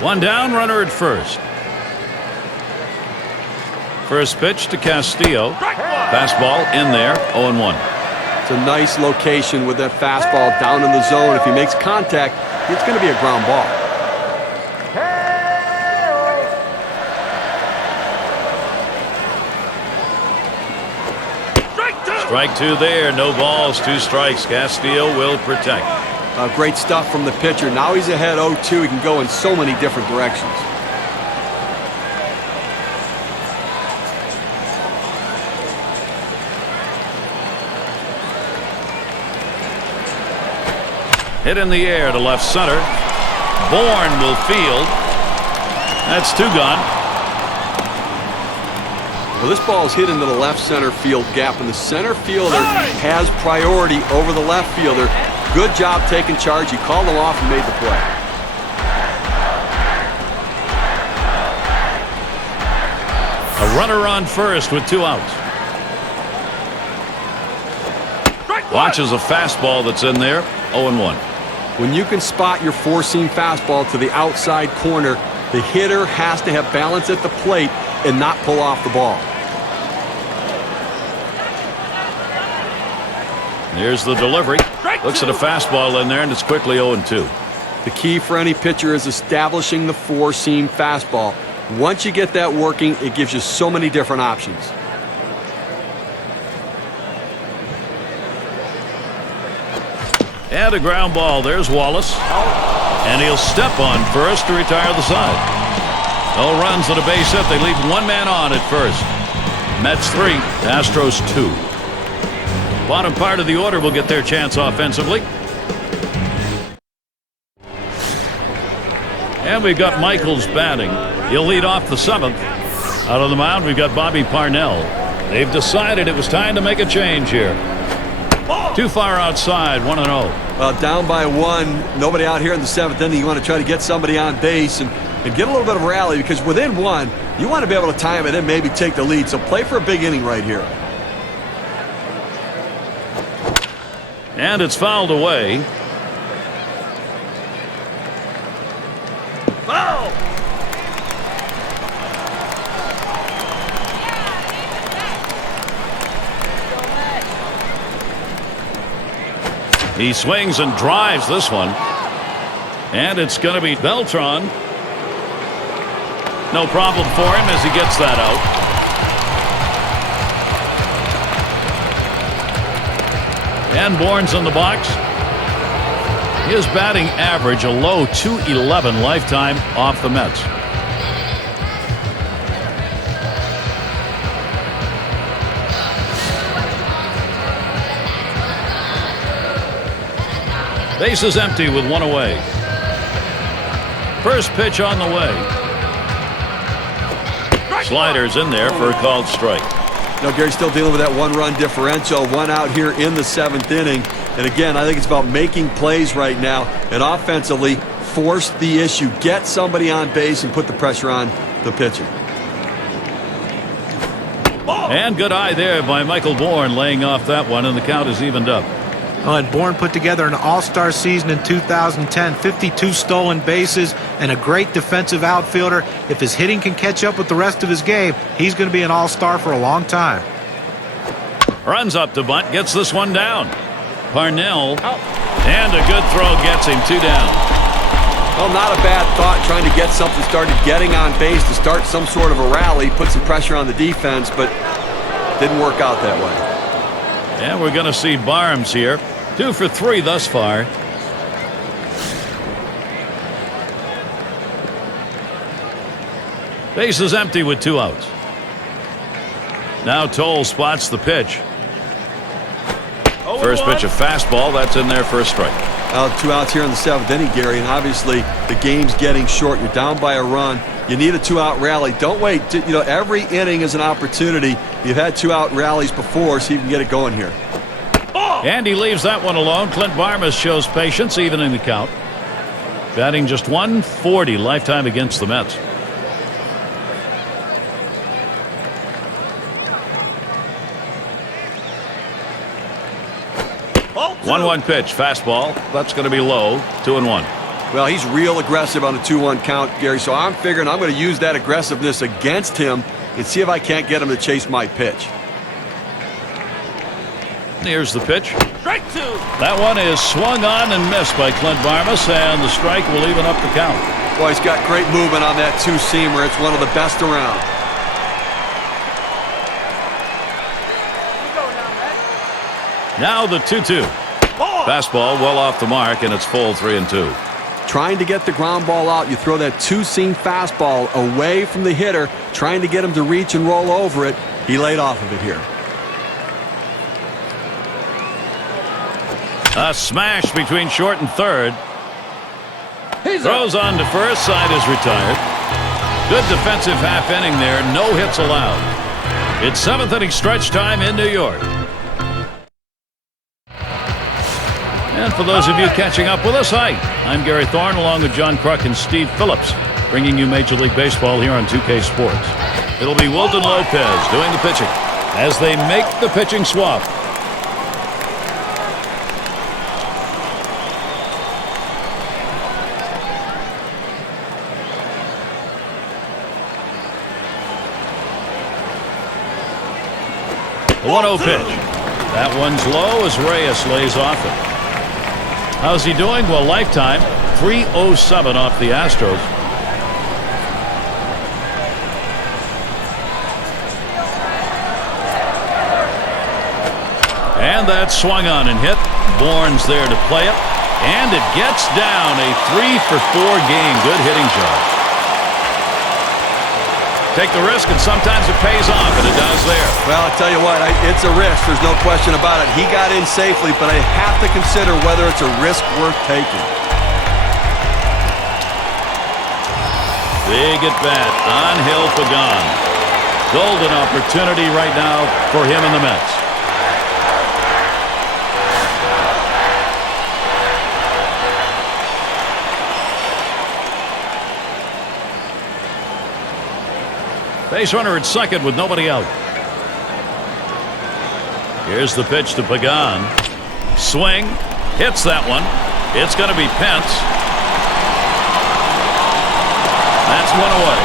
One down, runner at first. First pitch to Castillo. Fastball in there, 0-1. It's a nice location with that fastball down in the zone. If he makes contact, it's going to be a ground ball. Strike 2 there, no balls, 2 strikes. Castillo will protect. Great stuff from the pitcher. Now he's ahead 0-2. He can go in so many different directions. Hit in the air to left center. Thorne will field. That's 2 gone. Well, this ball is hit into the left center field gap, and the center fielder has priority over the left fielder. Good job taking charge. He called him off and made the play. A runner on first with 2 outs. Watches a fastball that's in there, 0-1. When you can spot your four-seam fastball to the outside corner, the hitter has to have balance at the plate and not pull off the ball. Here's the delivery. Looks at a fastball in there, and it's quickly 0-2. The key for any pitcher is establishing the four-seam fastball. Once you get that working, it gives you so many different options. And a ground ball. There's Wallace. And he'll step on first to retire the side. No runs and a base hit. They leave one man on at first. Mets 3, Astros 2. Bottom part of the order will get their chance offensively. And we've got Michaels batting. He'll lead off the 7th. Out on the mound, we've got Bobby Parnell. They've decided it was time to make a change here. Too far outside, 1-0. Well, down by 1, nobody out here in the 7th inning. You want to try to get somebody on base and get a little bit of a rally, because within 1, you want to be able to time it and maybe take the lead. So play for a big inning right here. And it's fouled away. Foul! He swings and drives this one. And it's going to be Beltran. No problem for him as he gets that out. And Bourne's in the box. His batting average a low .211 lifetime off the Mets. Base is empty with 1 away. First pitch on the way. Sliders in there for a called strike. You know, Gary's still dealing with that 1-run differential. 1 out here in the 7th inning. And again, I think it's about making plays right now and offensively force the issue. Get somebody on base and put the pressure on the pitcher. And good eye there by Michael Bourne, laying off that one, and the count is evened up. And Bourne put together an all-star season in 2010, 52 stolen bases, and a great defensive outfielder. If his hitting can catch up with the rest of his game, he's going to be an all-star for a long time. Runs up to bunt, gets this one down. Parnell, and a good throw gets him 2 down. Well, not a bad thought, trying to get something started, getting on base to start some sort of a rally, put some pressure on the defense, but didn't work out that way. And we're going to see Barnes here. 2 for 3 thus far. Base is empty with 2 outs. Now Toll spots the pitch. First pitch, a fastball. That's in there for a strike. 2 outs here in the 7th inning, Gary, and obviously the game's getting short. You're down by a run. You need a 2-out rally. Don't wait. You know, every inning is an opportunity. You've had 2-out rallies before, so you can get it going here. And he leaves that one alone. Clint Barmas shows patience, even in the count. Batting just .140 lifetime against the Mets. One 1-1 pitch, fastball. That's going to be low. 2-1. Well, he's real aggressive on the 2-1 count, Gary, so I'm figuring I'm going to use that aggressiveness against him and see if I can't get him to chase my pitch. Here's the pitch. Strike 2. That one is swung on and missed by Clint Barmas, and the strike will even up the count. Boy, he's got great movement on that 2-seamer. It's one of the best around. Now the 2-2. Fastball well off the mark, and it's full 3-2. Trying to get the ground ball out, you throw that 2-seam fastball away from the hitter, trying to get him to reach and roll over it. He laid off of it here. A smash between short and third. Throws on to first. Side is retired. Good defensive half inning there. No hits allowed. It's 7th inning stretch time in New York. And for those of you catching up with us, hi, I'm Gary Thorne along with John Kruk and Steve Phillips, bringing you Major League Baseball here on 2K Sports. It'll be Wilton Lopez doing the pitching as they make the pitching swap. The 1-0 pitch. That one's low as Reyes lays off it. How's he doing? Well, lifetime, 307 off the Astros. And that swung on and hit. Bourne's there to play it. And it gets down. A 3-for-4 game. Good hitting job. Take the risk, and sometimes it pays off, and it does there. Well, I tell you what, it's a risk. There's no question about it. He got in safely, but I have to consider whether it's a risk worth taking. Big at bat. On-hill Pagan. Golden opportunity right now for him and the Mets. Base runner at second with nobody out. Here's the pitch to Pagan. Swing. Hits that one. It's going to be Pence. That's one away.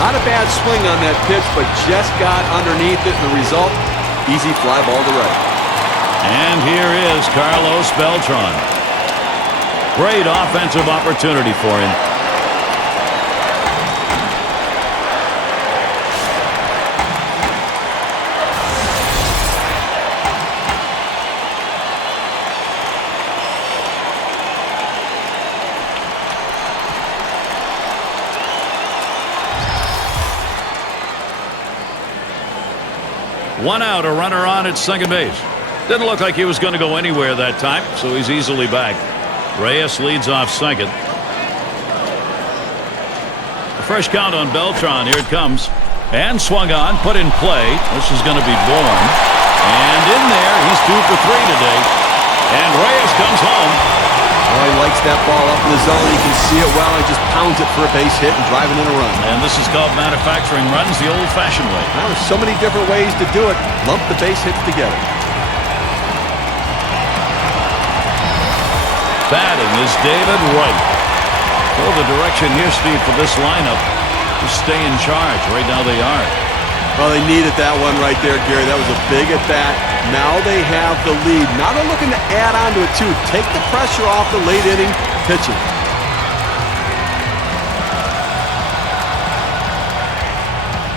Not a bad swing on that pitch, but just got underneath it. The result, easy fly ball to right. And here is Carlos Beltran. Great offensive opportunity for him. One out, a runner on at second base. Didn't look like he was going to go anywhere that time, so he's easily back. Reyes leads off second. A fresh count on Beltran. Here it comes. And swung on, put in play. This is going to be Thorne. And in there, he's 2 for 3 today. And Reyes comes home. Oh, he likes that ball up in the zone. He can see it well and just pounds it for a base hit and driving in a run. And this is called manufacturing runs the old-fashioned way. Well, there's so many different ways to do it. Lump the base hits together. Batting is David Wright. Well, the direction here, Steve, for this lineup to stay in charge. Right now they are. Well, they needed that one right there, Gary. That was a big at-bat. Now they have the lead. Now they're looking to add on to it, too. Take the pressure off the late-inning pitching.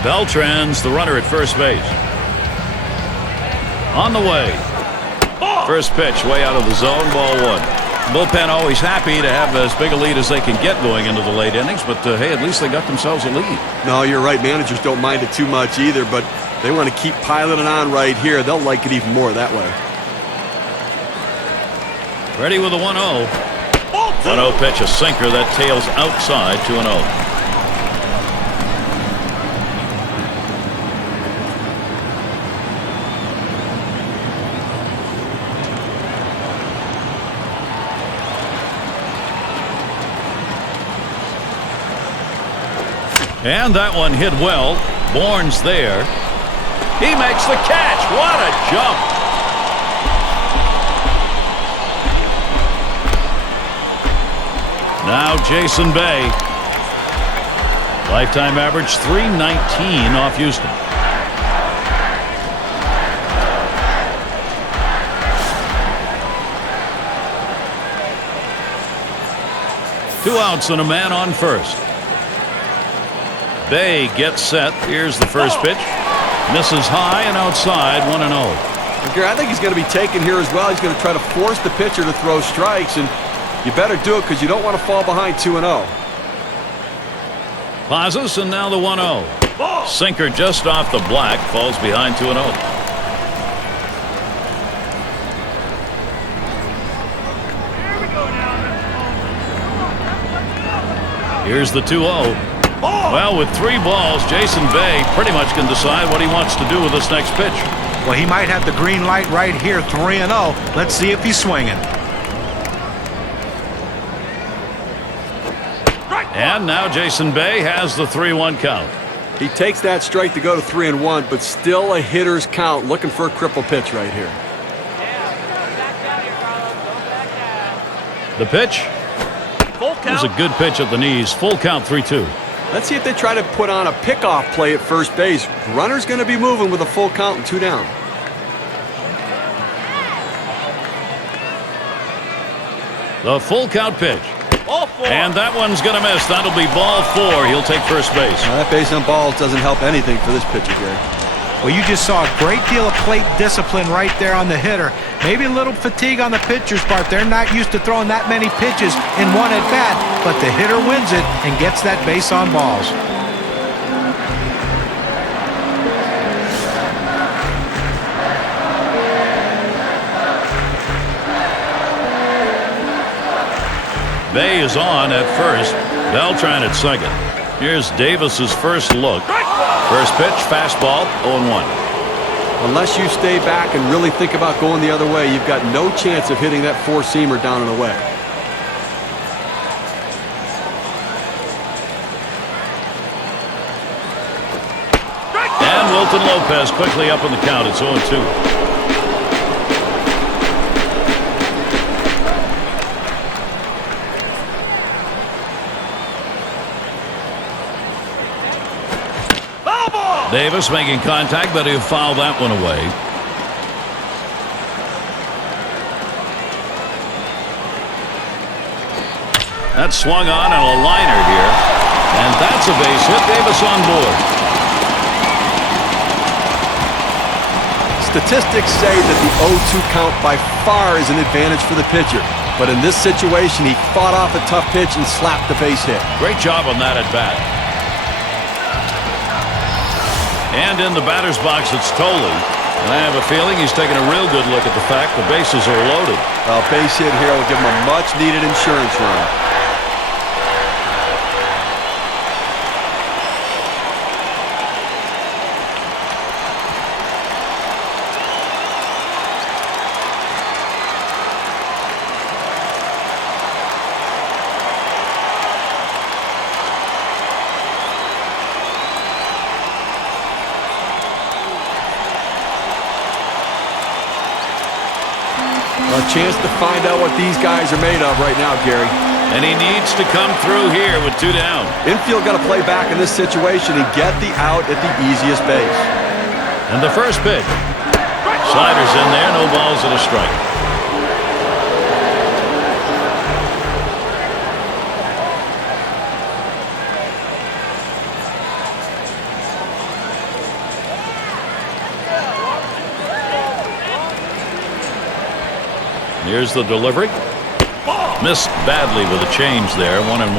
Beltran's the runner at first base. On the way. First pitch way out of the zone, ball one. Bullpen always happy to have as big a lead as they can get going into the late innings, but hey, at least they got themselves a lead. No, you're right. Managers don't mind it too much either, but they want to keep piling it on right here. They'll like it even more that way. Ready with a 1-0. 1-0 pitch, a sinker that tails outside 2-0. And that one hit well. Bourne's there. He makes the catch. What a jump. Now Jason Bay. Lifetime average .319 off Houston. Two outs and a man on first. Bay gets set. Here's the first pitch. Misses high and outside, 1-0. Gary, I think he's going to be taken here as well. He's going to try to force the pitcher to throw strikes, and you better do it because you don't want to fall behind 2-0. Pauses, and now the 1-0. Sinker just off the black, falls behind 2-0. Here's the 2-0. Well, with 3 balls, Jason Bay pretty much can decide what he wants to do with this next pitch. Well, he might have the green light right here, 3-0. Let's see if he's swinging. And now Jason Bay has the 3-1 count. He takes that strike to go to 3-1, but still a hitter's count, looking for a cripple pitch right here. The pitch. It was a good pitch at the knees. Full count, 3-2. Let's see if they try to put on a pickoff play at first base. Runner's going to be moving with a full count and 2 down. The full count pitch. And that one's going to miss. That'll be ball 4. He'll take first base. That base on balls doesn't help anything for this pitcher, Gary. Well, you just saw a great deal of plate discipline right there on the hitter. Maybe a little fatigue on the pitcher's part. They're not used to throwing that many pitches in one at-bat, but the hitter wins it and gets that base on balls. Bay is on at first. Beltran at second. Here's Davis's first look. First pitch, fastball, 0-1. Unless you stay back and really think about going the other way, you've got no chance of hitting that four-seamer down and away. And Wilton Lopez quickly up in the count. It's 0-2. Davis making contact, but he'll foul that one away. That's swung on a liner here, and that's a base hit. Davis on board. Statistics say that the 0-2 count by far is an advantage for the pitcher, but in this situation, he fought off a tough pitch and slapped the base hit. Great job on that at bat. And in the batter's box, it's Tolley. And I have a feeling he's taking a real good look at the fact the bases are loaded. A base hit here will give him a much-needed insurance run. A chance to find out what these guys are made of right now, Gary. And he needs to come through here with 2 down. Infield got to play back in this situation and get the out at the easiest base. And the first pitch. Sliders in there, no balls and a strike. Here's the delivery. Missed badly with a change there, 1-1.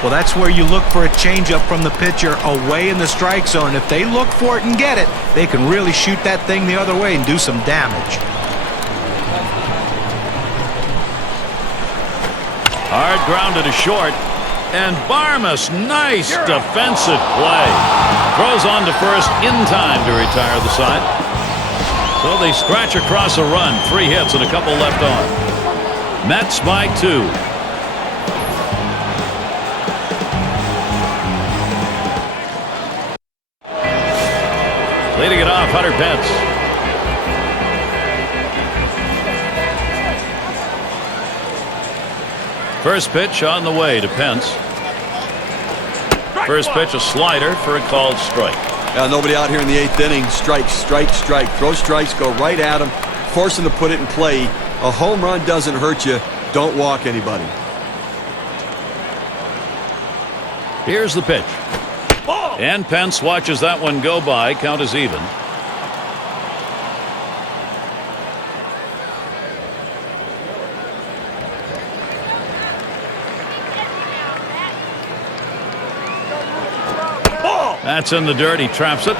Well, that's where you look for a changeup from the pitcher away in the strike zone. If they look for it and get it, they can really shoot that thing the other way and do some damage. Hard grounded to short. And Barmas, nice defensive play. Throws on to first in time to retire the side. So they scratch across a run. 3 hits and a couple left on. Mets by 2. Leading it off, Hunter Pence. First pitch on the way to Pence. First pitch a slider for a called strike. Nobody out here in the 8th inning. Strike, strike, strike. Throw strikes, go right at him, force him to put it in play. A home run doesn't hurt you. Don't walk anybody. Here's the pitch. And Pence watches that one go by. Count is even. That's in the dirt. He traps it.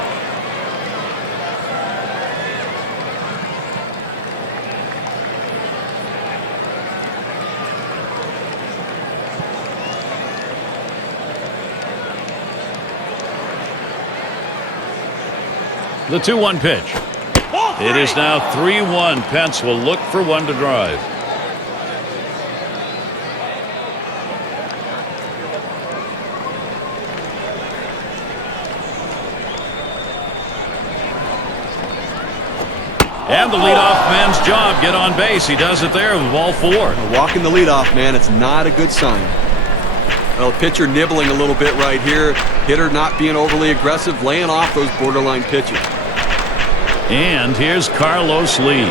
The 2-1 pitch. It is now 3-1. Pence will look for one to drive. And the leadoff man's job, get on base. He does it there with ball 4. Walking the leadoff man, it's not a good sign. Well, pitcher nibbling a little bit right here. Hitter not being overly aggressive, laying off those borderline pitches. And here's Carlos Lee.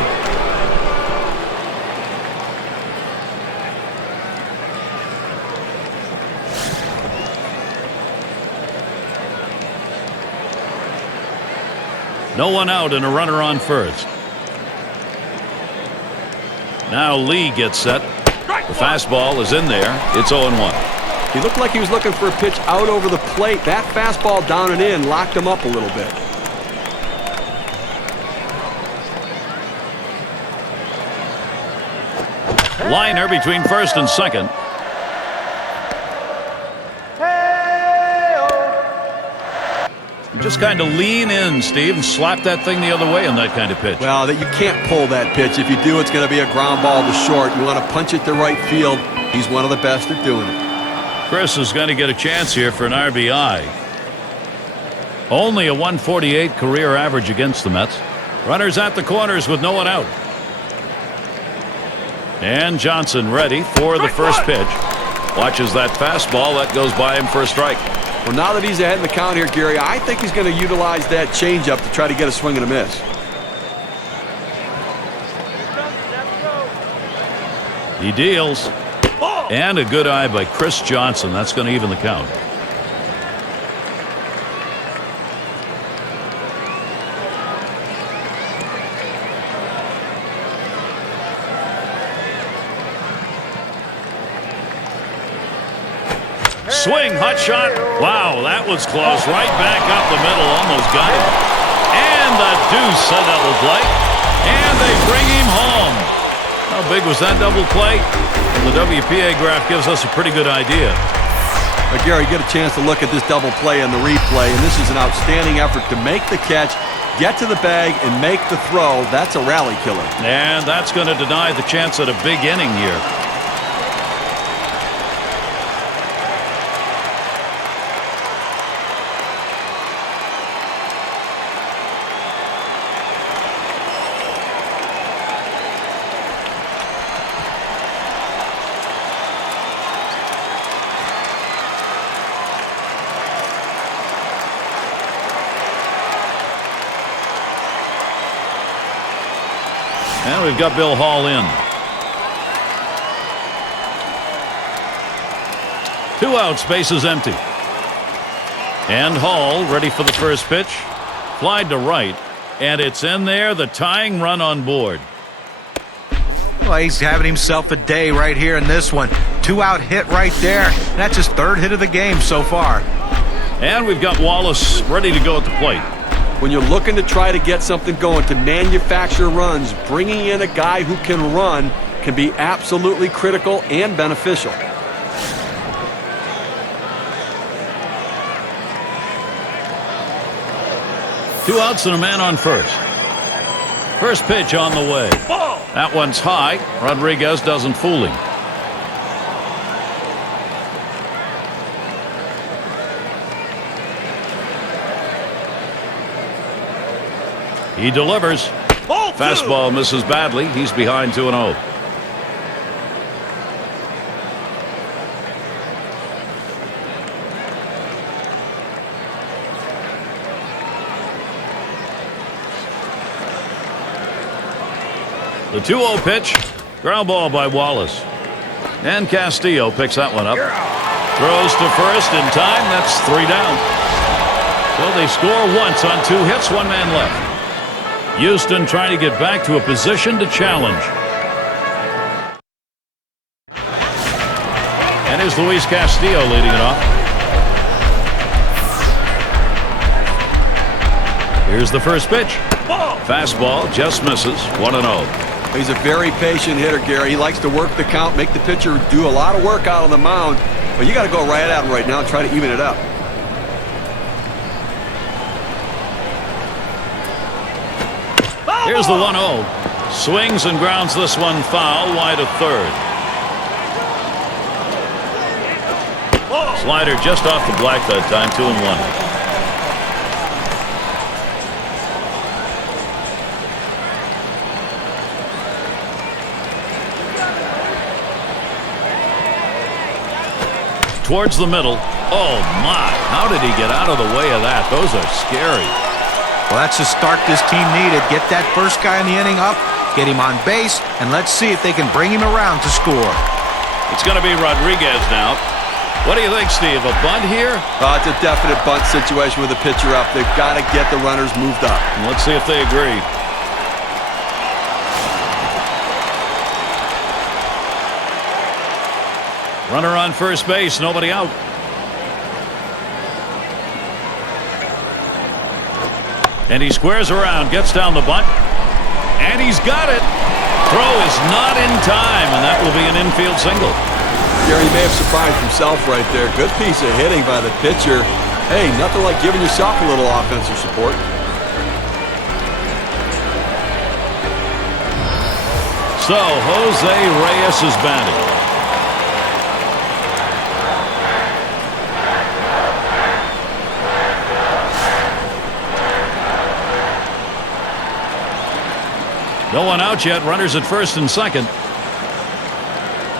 No one out and a runner on first. Now Lee gets set. The fastball is in there. It's 0-1. He looked like he was looking for a pitch out over the plate. That fastball down and in locked him up a little bit. Liner between first and second. Just kind of lean in, Steve, and slap that thing the other way on that kind of pitch. Well, you can't pull that pitch. If you do, it's going to be a ground ball to short. You want to punch it to right field. He's one of the best at doing it. Chris is going to get a chance here for an RBI. Only a 148 career average against the Mets. Runners at the corners with no one out. And Johnson ready for the first pitch. Watches that fastball. That goes by him for a strike. Well, now that he's ahead in the count here, Gary, I think he's going to utilize that changeup to try to get a swing and a miss. He deals. And a good eye by Chris Johnson. That's going to even the count. Swing, hot shot. Wow, that was close. Right back up the middle. Almost got it. And the deuce, a double play. And they bring him home. How big was that double play? The WPA graph gives us a pretty good idea. But Gary, get a chance to look at this double play and the replay, and this is an outstanding effort to make the catch, get to the bag, and make the throw. That's a rally killer. And that's going to deny the chance at a big inning here. And we've got Bill Hall in. 2 outs, bases empty. And Hall ready for the first pitch. Flied to right. And it's in there, the tying run on board. Well, he's having himself a day right here in this one. 2-out hit right there. That's his 3rd hit of the game so far. And we've got Wallace ready to go at the plate. When you're looking to try to get something going, to manufacture runs, bringing in a guy who can run can be absolutely critical and beneficial. Two outs and a man on first. First pitch on the way. That one's high. Rodriguez doesn't fool him. He delivers. Fastball misses badly. He's behind 2-0. The 2-0 pitch. Ground ball by Wallace. And Castillo picks that one up. Throws to first in time. That's 3 down. So they score once on 2 hits. 1 man left. Houston trying to get back to a position to challenge. And here's Luis Castillo leading it off. Here's the first pitch. Fastball just misses. 1-0. He's a very patient hitter, Gary. He likes to work the count, make the pitcher do a lot of work out on the mound. But you got to go right at him right now and try to even it up. Here's the 1-0. Swings and grounds this one foul, wide of third. Slider just off the black that time, 2-1. Towards the middle. Oh my, how did he get out of the way of that? Those are scary. Well, that's the start this team needed. Get that first guy in the inning up, get him on base, and let's see if they can bring him around to score. It's going to be Rodriguez now. What do you think, Steve? A bunt here? It's a definite bunt situation with the pitcher up. They've got to get the runners moved up. Let's see if they agree. Runner on first base, nobody out. And he squares around, gets down the bunt, and he's got it. Throw is not in time, and that will be an infield single. Gary may have surprised himself right there. Good piece of hitting by the pitcher. Hey, nothing like giving yourself a little offensive support. So, Jose Reyes is batting. No one out yet. Runners at first and second.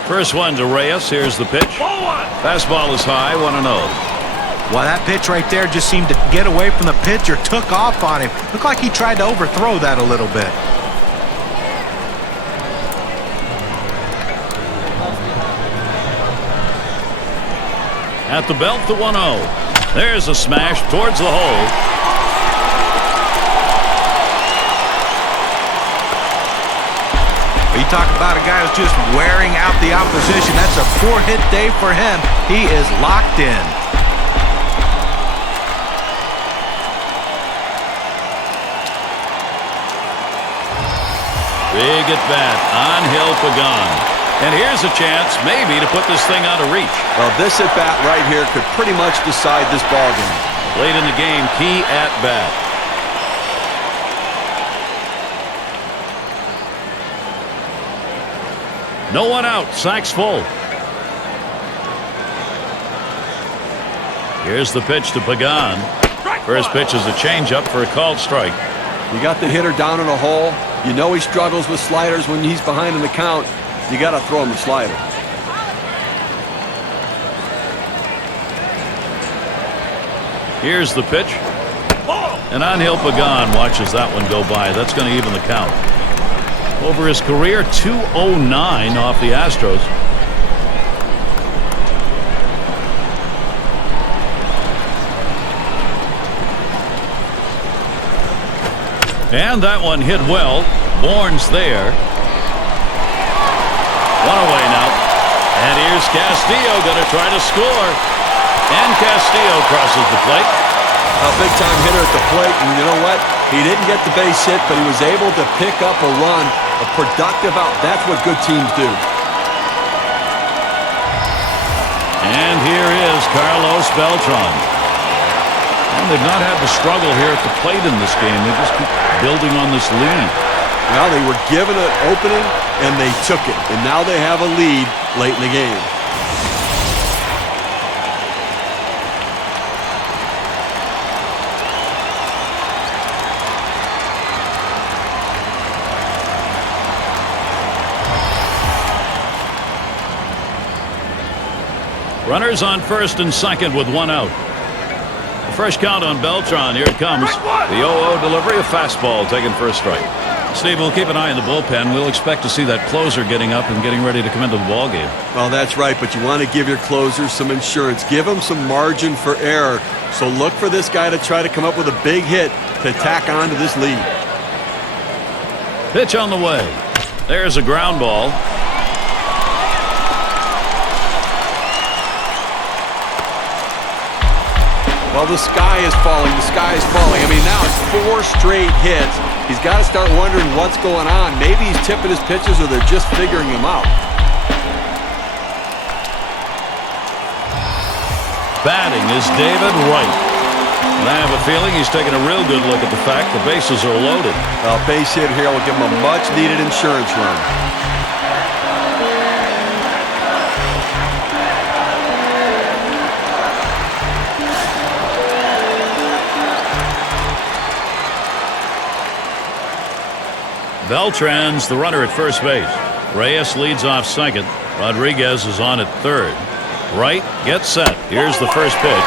First one to Reyes. Here's the pitch. Fastball is high, 1-0. Well, that pitch right there just seemed to get away from the pitcher, took off on him. Looked like he tried to overthrow that a little bit. At the belt, the 1-0. There's a smash towards the hole. You talk about a guy who's just wearing out the opposition. That's a poor hit day for him. He is locked in. Big at bat. On Hill Pagan. And here's a chance maybe to put this thing out of reach. Well, this at bat right here could pretty much decide this ball game. Late in the game, key at bat. No one out. Sack's full. Here's the pitch to Pagan. First pitch is a changeup for a called strike. You got the hitter down in a hole. You know he struggles with sliders when he's behind in the count. You got to throw him the slider. Here's the pitch. And on Hill Pagan watches that one go by. That's going to even the count. Over his career, 209 off the Astros. And that one hit well. Bourne's there. One away now. And here's Castillo going to try to score. And Castillo crosses the plate. A big-time hitter at the plate, and you know what? He didn't get the base hit, but he was able to pick up a run, a productive out. That's what good teams do. And here is Carlos Beltran. And they've not had to struggle here at the plate in this game. They just keep building on this lead. Well, they were given an opening, and they took it. And now they have a lead late in the game. Runners on first and second with one out. The fresh count on Beltran. Here it comes. The 0-0 delivery, a fastball taken for a strike. Steve, we'll keep an eye on the bullpen. We'll expect to see that closer getting up and getting ready to come into the ball game. Well, that's right, but you want to give your closers some insurance. Give them some margin for error. So look for this guy to try to come up with a big hit to tack on to this lead. Pitch on the way. There's a ground ball. Well, the sky is falling. The sky is falling. I mean, now it's 4 straight hits. He's got to start wondering what's going on. Maybe he's tipping his pitches or they're just figuring him out. Batting is David Wright. And I have a feeling he's taking a real good look at the fact the bases are loaded. Well, base hit here will give him a much-needed insurance run. Beltran's the runner at first base. Reyes leads off second. Rodriguez is on at third. Wright gets set. Here's the first pitch.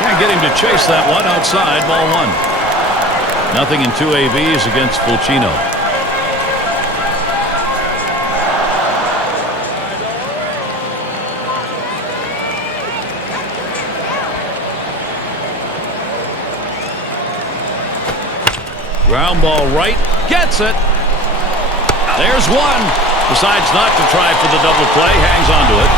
Can't get him to chase that one outside. Ball 1. Nothing in 2 ABs against Fulcino. ground ball right. Gets it. There's one. Decides not to try for the double play. Hangs on to it.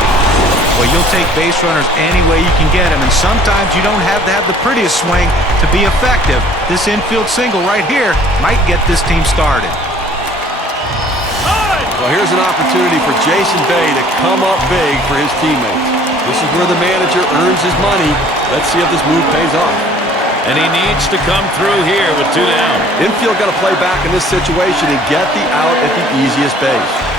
Well, you'll take base runners any way you can get them, and sometimes you don't have to have the prettiest swing to be effective. This infield single right here might get this team started. Well, here's an opportunity for Jason Bay to come up big for his teammates. This is where the manager earns his money. Let's see if this move pays off. And he needs to come through here with 2 down. Infield got to play back in this situation and get the out at the easiest base.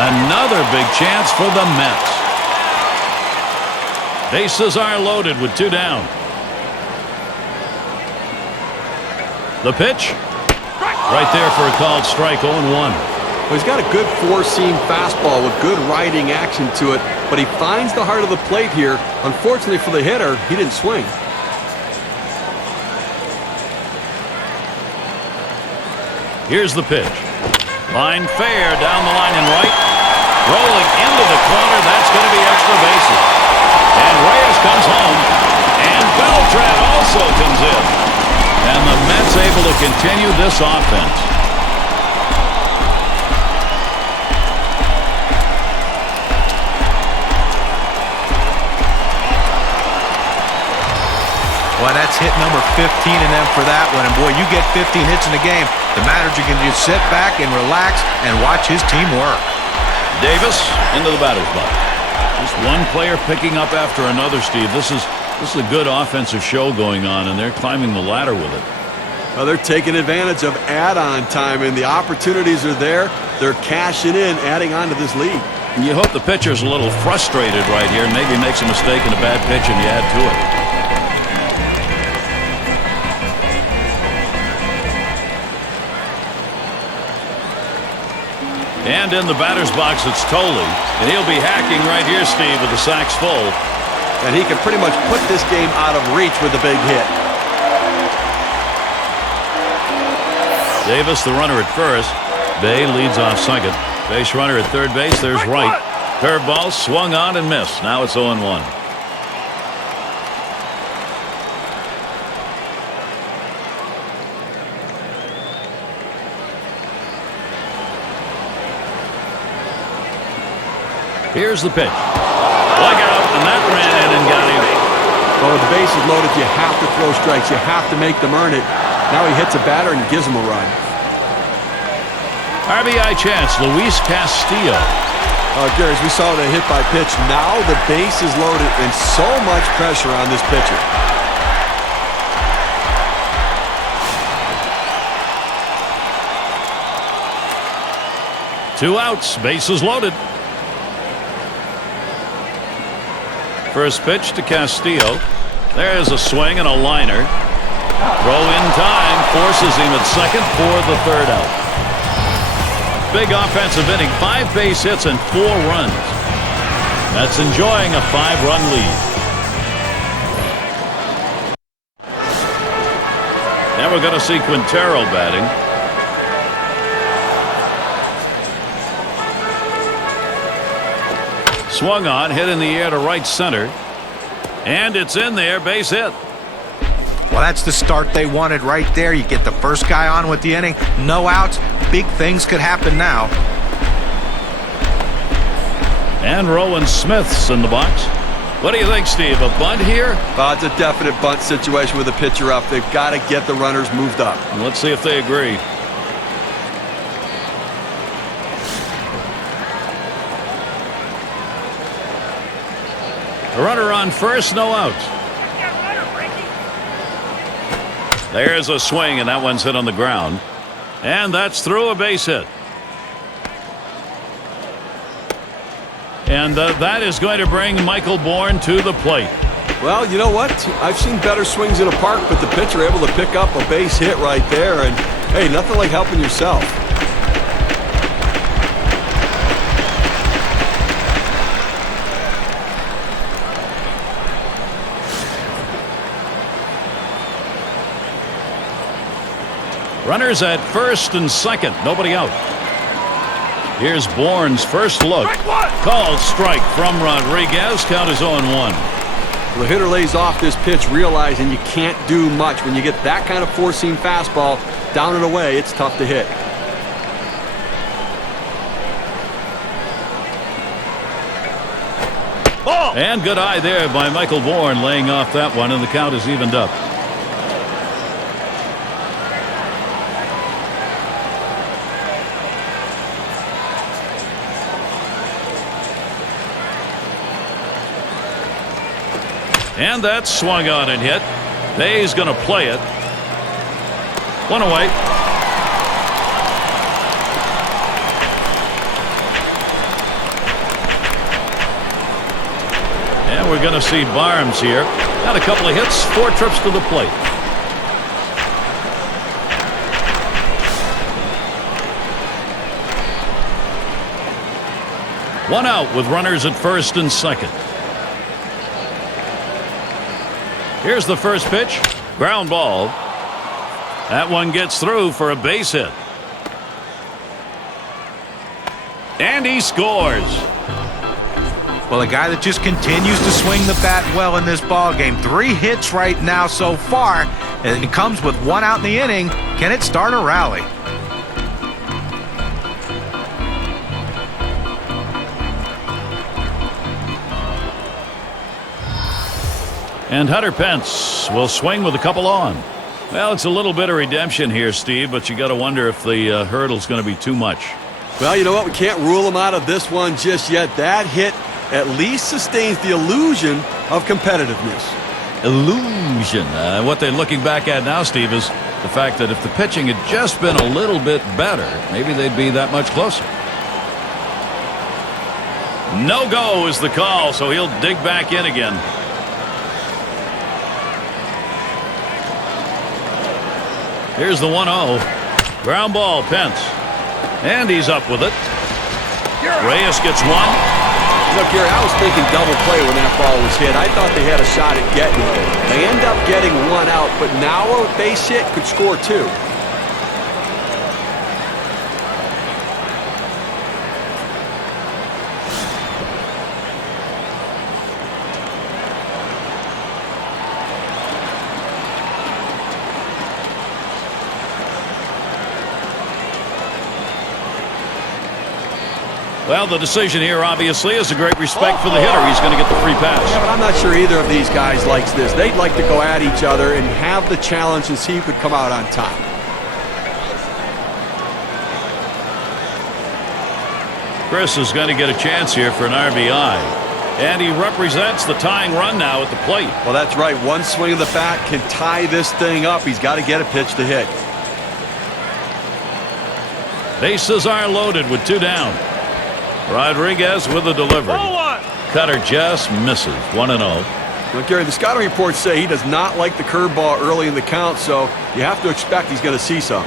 Another big chance for the Mets. Bases are loaded with 2 down. The pitch. Right there for a called strike, 0-1. Well, he's got a good four-seam fastball with good riding action to it, but he finds the heart of the plate here. Unfortunately for the hitter, he didn't swing. Here's the pitch. Line fair down the line and right. Rolling into the corner. That's going to be extra bases. And Reyes comes home. And Beltran also comes in. And the Mets able to continue this offense. Well, that's hit number 15 in them for that one. And, boy, you get 15 hits in the game, the manager can just sit back and relax and watch his team work. Davis into the batter's box. Just one player picking up after another, Steve. This is a good offensive show going on, and they're climbing the ladder with it. Well, they're taking advantage of add-on time, and the opportunities are there. They're cashing in, adding on to this lead. And you hope the pitcher's a little frustrated right here and maybe makes a mistake in a bad pitch and you add to it. And in the batter's box, it's Tolley. And he'll be hacking right here, Steve, with the sacks full. And he can pretty much put this game out of reach with a big hit. Davis, the runner at first. Bay leads off second. Base runner at third base. There's Wright. Curveball swung on and missed. Now it's 0-1. Here's the pitch. Look out, and that ran in and got him. Well, with the bases loaded, you have to throw strikes. You have to make them earn it. Now he hits a batter and gives him a run. RBI chance, Luis Castillo. Gary, as we saw the hit by pitch, now the base is loaded and so much pressure on this pitcher. Two outs, bases loaded. First pitch to Castillo. There's a swing and a liner. Throw in time forces him at second for the third out. Big offensive inning, 5 base hits and 4 runs. That's enjoying a 5-run lead. Now we're going to see Quintero batting. Swung on, hit in the air to right center. And it's in there, base hit. Well, that's the start they wanted right there. You get the first guy on with the inning, no outs. Big things could happen now. And Rowan Smith's in the box. What do you think, Steve? A bunt here? It's a definite bunt situation with the pitcher up. They've got to get the runners moved up. And let's see if they agree. A runner on first, no outs. There's a swing, and that one's hit on the ground. And that's through, a base hit. And that is going to bring Michael Bourne to the plate. Well, you know what? I've seen better swings in a park, but the pitcher able to pick up a base hit right there. And, hey, nothing like helping yourself. Runners at first and second. Nobody out. Here's Bourne's first look. Called strike from Rodriguez. Count is 0-1. The hitter lays off this pitch, realizing you can't do much. When you get that kind of four-seam fastball down and away, it's tough to hit. Ball. And good eye there by Michael Bourne, laying off that one, and the count is evened up. And that's swung on and hit. Bay's going to play it. One away. And we're going to see Barnes here. Got a couple of hits, 4 trips to the plate. One out with runners at first and second. Here's the first pitch. Ground ball. That one gets through for a base hit. And he scores. Well, a guy that just continues to swing the bat well in this ball game. 3 hits right now so far, and it comes with 1 out in the inning. Can it start a rally? And Hunter Pence will swing with a couple on. Well, it's a little bit of redemption here, Steve, but you got to wonder if the hurdle's going to be too much. Well, you know what? We can't rule him out of this one just yet. That hit at least sustains the illusion of competitiveness. Illusion. What they're looking back at now, Steve, is the fact that if the pitching had just been a little bit better, maybe they'd be that much closer. No go is the call, so he'll dig back in again. Here's the 1-0. Ground ball, Pence. And he's up with it. Reyes gets one. Look, Gary, I was thinking double play when that ball was hit. I thought they had a shot at getting it. They end up getting 1 out, but now a base hit could score 2. Well, the decision here, obviously, is a great respect for the hitter. He's going to get the free pass. Yeah, but I'm not sure either of these guys likes this. They'd like to go at each other and have the challenge and see who could come out on top. Chris is going to get a chance here for an RBI. And he represents the tying run now at the plate. Well, that's right. One swing of the bat can tie this thing up. He's got to get a pitch to hit. Bases are loaded with 2 down. Rodriguez with a delivery. Cutter just misses. 1-0. Now, Gary, the scouting reports say he does not like the curveball early in the count, so you have to expect he's going to see some.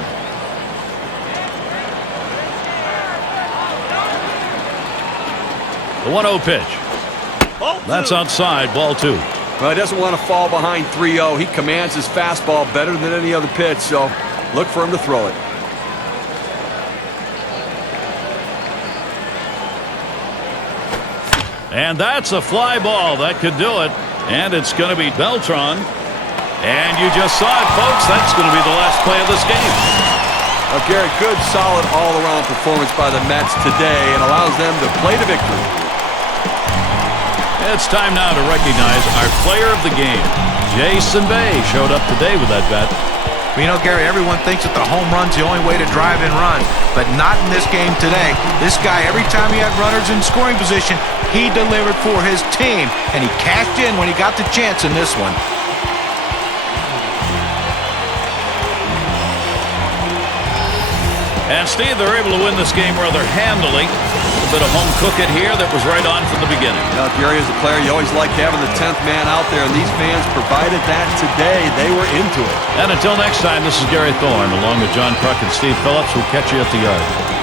The 1-0 pitch. That's outside. Ball 2. Well, he doesn't want to fall behind 3-0. He commands his fastball better than any other pitch, so look for him to throw it. And that's a fly ball. That could do it. And it's going to be Beltran. And you just saw it, folks. That's going to be the last play of this game. Garrett, good, solid, all-around performance by the Mets today and allows them to play to victory. It's time now to recognize our player of the game. Jason Bay showed up today with that bat. You know, Gary, everyone thinks that the home run's the only way to drive in runs, but not in this game today. This guy, every time he had runners in scoring position, he delivered for his team, and he cashed in when he got the chance in this one. And Steve, they're able to win this game rather handily. A bit of home cooking here that was right on from the beginning. Now, Gary, as a player, you always like having the 10th man out there, and these fans provided that today. They were into it. And until next time, this is Gary Thorne, along with John Kruk and Steve Phillips. We'll catch you at the yard.